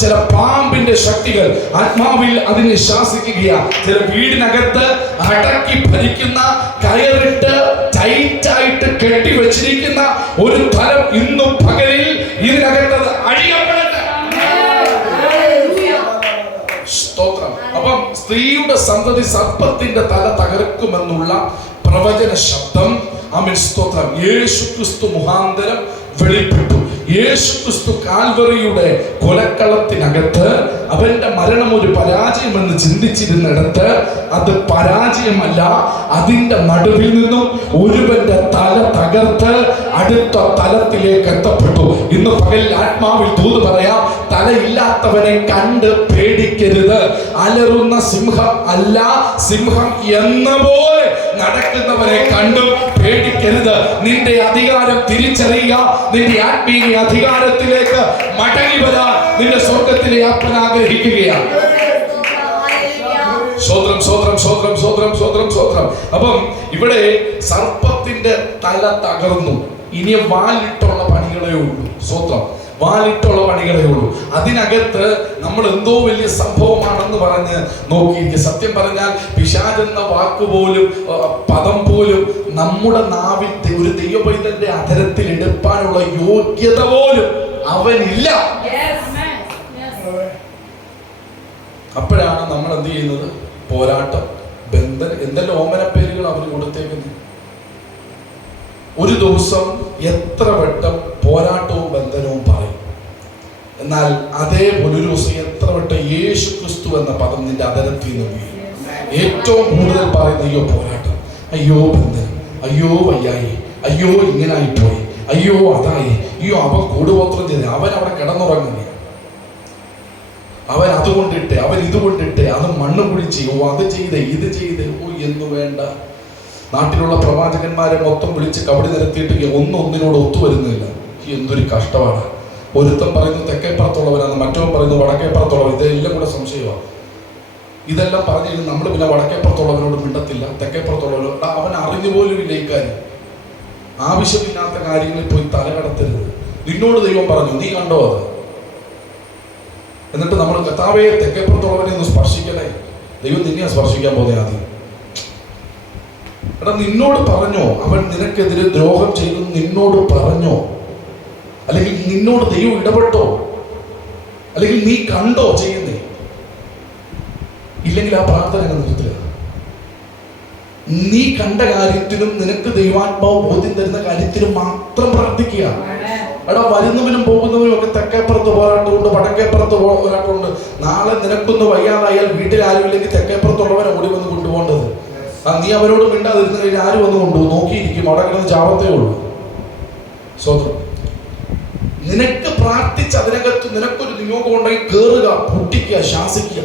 ചില പാമ്പിന്റെ ശക്തികൾ ആത്മാവിൽ അതിനെ ശാസിക്കുകയാണ്. ചില വീടിനകത്ത് അടക്കി ഭരിക്കുന്ന, കയറിട്ട് ടൈറ്റായിട്ട് കെട്ടിവെച്ചിരിക്കുന്ന ഒരു തലം ഇന്നും പകലിൽ ഇതിനകത്ത് അഴിയപ്പെടട്ടെ. സ്തോത്രം. അപ്പം സ്ത്രീയുടെ സന്തതി സർപ്പത്തിന്റെ തല തകർക്കുമെന്നുള്ള പ്രവചന ശബ്ദം, ആമേൻ, സ്തോത്രം, യേശു ക്രിസ്തു മുഖാന്തരം വെളിപ്പെട്ടു. യേശു ക്രിസ്തു കാൽവറിയുടെ കൊലക്കളത്തിനകത്ത് അവന്റെ മരണം ഒരു പരാജയമെന്ന് ചിന്തിച്ചിരുന്നിടത്ത് അത് പരാജയമല്ല. അതിന്റെ നടുവിൽ നിന്നും ഒരുവന്റെ തല തകർത്ത് അടുത്ത തലത്തിലേക്ക് എത്തപ്പെട്ടു. ഇന്ന് പകൽ ആത്മാവിൽ ദൂത് പറയാം, തലയില്ലാത്തവനെ കണ്ട് പേടിക്കരുത്. അലറുന്ന സിംഹം അല്ല, സിംഹം എന്ന പോലെ നടക്കുന്നവരെ കണ്ടും പേടിക്കരുത്. നിന്റെ അധികാരം തിരിച്ചറിയുക. നിന്റെ ആത്മീയ അധികാരത്തിലേക്ക് മടങ്ങി വരാൻ നിന്റെ സ്വർഗത്തിലെ അപ്പൻ ആഗ്രഹിക്കുകയാണ്. സ്വോത്രം, സ്വോത്രം, സ്വോത്രം, സ്വോത്രം, സ്വോത്രം, സ്വോത്രം. അപ്പം ഇവിടെ സർപ്പത്തിന്റെ തല തകർന്നു. ഇനി വാലിട്ടുള്ള പണികളേ ഉള്ളൂ. സ്വോത്രം, വാലിട്ടുള്ള പണികളേ ഉള്ളൂ. അതിനകത്ത് നമ്മൾ എന്തോ വലിയ സംഭവമാണെന്ന് പറഞ്ഞ് നോക്കിയിരിക്കുക. സത്യം പറഞ്ഞാൽ പിശാചെന്ന വാക്ക് പോലും, പദം പോലും നമ്മുടെ നാവിൽ ഒരു ദൈവപൈതന്റെ അധരത്തിൽ എടുപ്പാനുള്ള യോഗ്യത പോലും അവനില്ല. അപ്പോഴാണ് നമ്മൾ എന്ത് ചെയ്യുന്നത്? പോരാട്ടം, ബന്ധൻ, എന്തെല്ലാം ഓമന പേരുകൾ അവർ കൊടുത്തേക്കുന്നത്. ഒരു ദിവസം എത്ര വട്ടം പോരാട്ടവും ബന്ധനവും പറയും. എന്നാൽ അതേപോലെ ഒരു ദിവസം എത്ര വട്ടം യേശു ക്രിസ്തു എന്ന പദം നിന്റെ അധരത്തിൽ നിന്ന് വീഴും. ഏറ്റവും കൂടുതൽ പറയുന്ന അയ്യോ പോരാട്ടം, അയ്യോ ബന്ധനം, അയ്യോ വയ്യായി, അയ്യോ ഇങ്ങനായി പോയി, അയ്യോ അതായി, അയ്യോ അവൻ കൂടുപത്രം ചെയ്ത്, അവൻ അവിടെ കിടന്നുറങ്ങുക, അവൻ അതുകൊണ്ടിട്ട്, അവൻ ഇതുകൊണ്ടിട്ട്, അത് മണ്ണ് കുഴിച്ച്, ഓ അത് ചെയ്ത്, ഇത് ചെയ്ത്, ഓ എന്ന് വേണ്ട. നാട്ടിലുള്ള പ്രവാചകന്മാരെ മൊത്തം വിളിച്ച് കബടി നിരത്തിയിട്ട് ഒന്നിനോട് ഒത്തുവരുന്നില്ല. എന്തൊരു കഷ്ടമാണ്. ഒരുത്തൻ പറയുന്നത് തെക്കേപ്പുറത്തുള്ളവരാണ്, മറ്റവൻ പറയുന്നത് വടക്കേപ്പുറത്തുള്ളവർ. ഇതെല്ലാം കൂടെ സംശയമാണ്. ഇതെല്ലാം പറഞ്ഞു കഴിഞ്ഞാൽ നമ്മൾ പിന്നെ വടക്കേപ്പുറത്തുള്ളവരോട് മിണ്ടത്തില്ല, തെക്കേപ്പുറത്തുള്ളവരോട്. അവൻ അറിഞ്ഞു പോലും ഇല്ല ഈ കാര്യം. ആവശ്യമില്ലാത്ത കാര്യങ്ങളിൽ പോയി തലകടത്തരുത്. നിന്നോട് ദൈവം പറഞ്ഞു, നീ കണ്ടോ അത്? എന്നിട്ട് നമ്മൾ കർത്താവേ തെക്കേപ്പുറത്തുള്ളവനെ ഒന്ന് സ്പർശിക്കണേ. ദൈവം നിന്നെയാണ് സ്പർശിക്കാൻ പോകുന്നത്. ആദ്യം എടാ, നിന്നോട് പറഞ്ഞോ അവൻ നിനക്കെതിരെ ദ്രോഹം ചെയ്തു? നിന്നോട് പറഞ്ഞോ? അല്ലെങ്കിൽ നിന്നോട് ദൈവം ഇടപെട്ടോ? അല്ലെങ്കിൽ നീ കണ്ടോ ചെയ്യുന്നേ? ഇല്ലെങ്കിൽ ആ പ്രാർത്ഥന നിർത്തുക. നീ കണ്ട കാര്യത്തിനും നിനക്ക് ദൈവാത്മാവ് ബോധ്യം തരുന്ന കാര്യത്തിനും മാത്രം പ്രാർത്ഥിക്കുക. എടാ, വരുന്നവനും പോകുന്നവനും ഒക്കെ തെക്കേപ്പുറത്ത് പോരാട്ടമുണ്ട്, വടക്കേപ്പുറത്ത് പോരാട്ടമുണ്ട്. നാളെ നിനക്കൊന്ന് വയ്യാതായാൽ വീട്ടിൽ ആരുമില്ലെങ്കിൽ തെക്കേപ്പുറത്തുള്ളവനെ ഓടി വന്ന് കൊണ്ടുപോകേണ്ടത്. നീ അവരോട് മിണ്ടാതിരുന്നു കഴിഞ്ഞാൽ ആര് വന്ന് കൊണ്ടുപോകും? നോക്കിയിരിക്കും, അവിടെ കിടന്ന് ചാവത്തേ ഉള്ളൂ. സ്വന്തം നിനക്ക് പ്രാർത്ഥിച്ച് അതിനകത്ത് നിനക്കൊരു നിയോഗം ഉണ്ടെങ്കിൽ കയറുക, പൊട്ടിക്കുക, ശാസിക്കുക.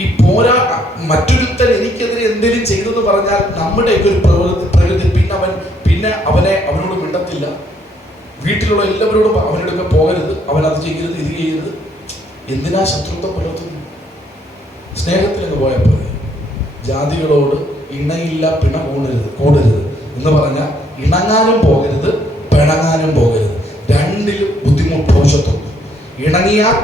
ഈ മറ്റൊരുത്തൻ എനിക്കെതിരെ എന്തെങ്കിലും ചെയ്തെന്ന് പറഞ്ഞാൽ നമ്മുടെയൊക്കെ ഒരു പ്രകൃതി പിന്നെ അവനോട് മിണ്ടത്തില്ല. വീട്ടിലുള്ള എല്ലാവരോടും അവനോടൊക്കെ പോകരുത്, അവൻ അത് ചെയ്യരുത്, ഇത് ചെയ്യരുത്. എന്തിനാ ശത്രുത്വം പുലർത്തുന്നു? സ്നേഹത്തിലങ്ങ് പോയാൽ പോലെ. ജാതികളോട് ഇണയില്ല പിണ കൂടരുത് എന്ന് പറഞ്ഞാൽ ഇണങ്ങാനും പോകരുത്, പിണങ്ങാനും പോകരുത്. രണ്ടിലും ബുദ്ധിമുട്ട്, ഭവിഷ്യത്തുണ്ട്. ഇണങ്ങിയാൽ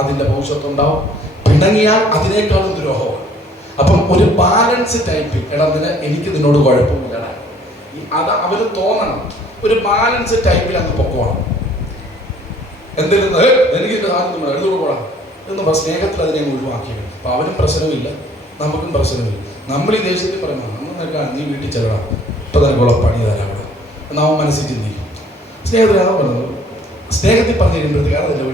അതിൻ്റെ ഭവിഷ്യത്തുണ്ടാവും, പിണങ്ങിയാൽ അതിനേക്കാളും ദ്രോഹമാണ്. അപ്പം ഒരു ബാലൻസ് ടൈപ്പിൽ, എനിക്ക് നിന്നോട് കുഴപ്പമില്ല, അത് അവന് തോന്നണം. ഒരു ബാലൻസ് ടൈപ്പിൽ അങ്ങ് പൊക്കോണം. എന്തെങ്കിലും എനിക്ക് കാലം എടുത്തോട് പോടാ, എന്ന് സ്നേഹത്തിൽ അതിനെ ഒഴിവാക്കിയത്. അപ്പം അവനും പ്രശ്നമില്ല, നമുക്കും പ്രശ്നമില്ല. നമ്മൾ ഈ ദേശത്തിൽ പറയുമ്പോൾ അന്ന് നിനക്കാണ്, നീ വീട്ടിൽ ചെല്ലണം, ഇപ്പം നിനക്കുള്ള പണി തരാം അവിടെ എന്ന് അവൻ മനസ്സിൽ ചിന്തിക്കും. സ്നേഹത്തിൽ അതാ പറഞ്ഞത്. സ്നേഹത്തിൽ പറഞ്ഞു കഴിയുമ്പോഴത്തേക്ക് അതല്ല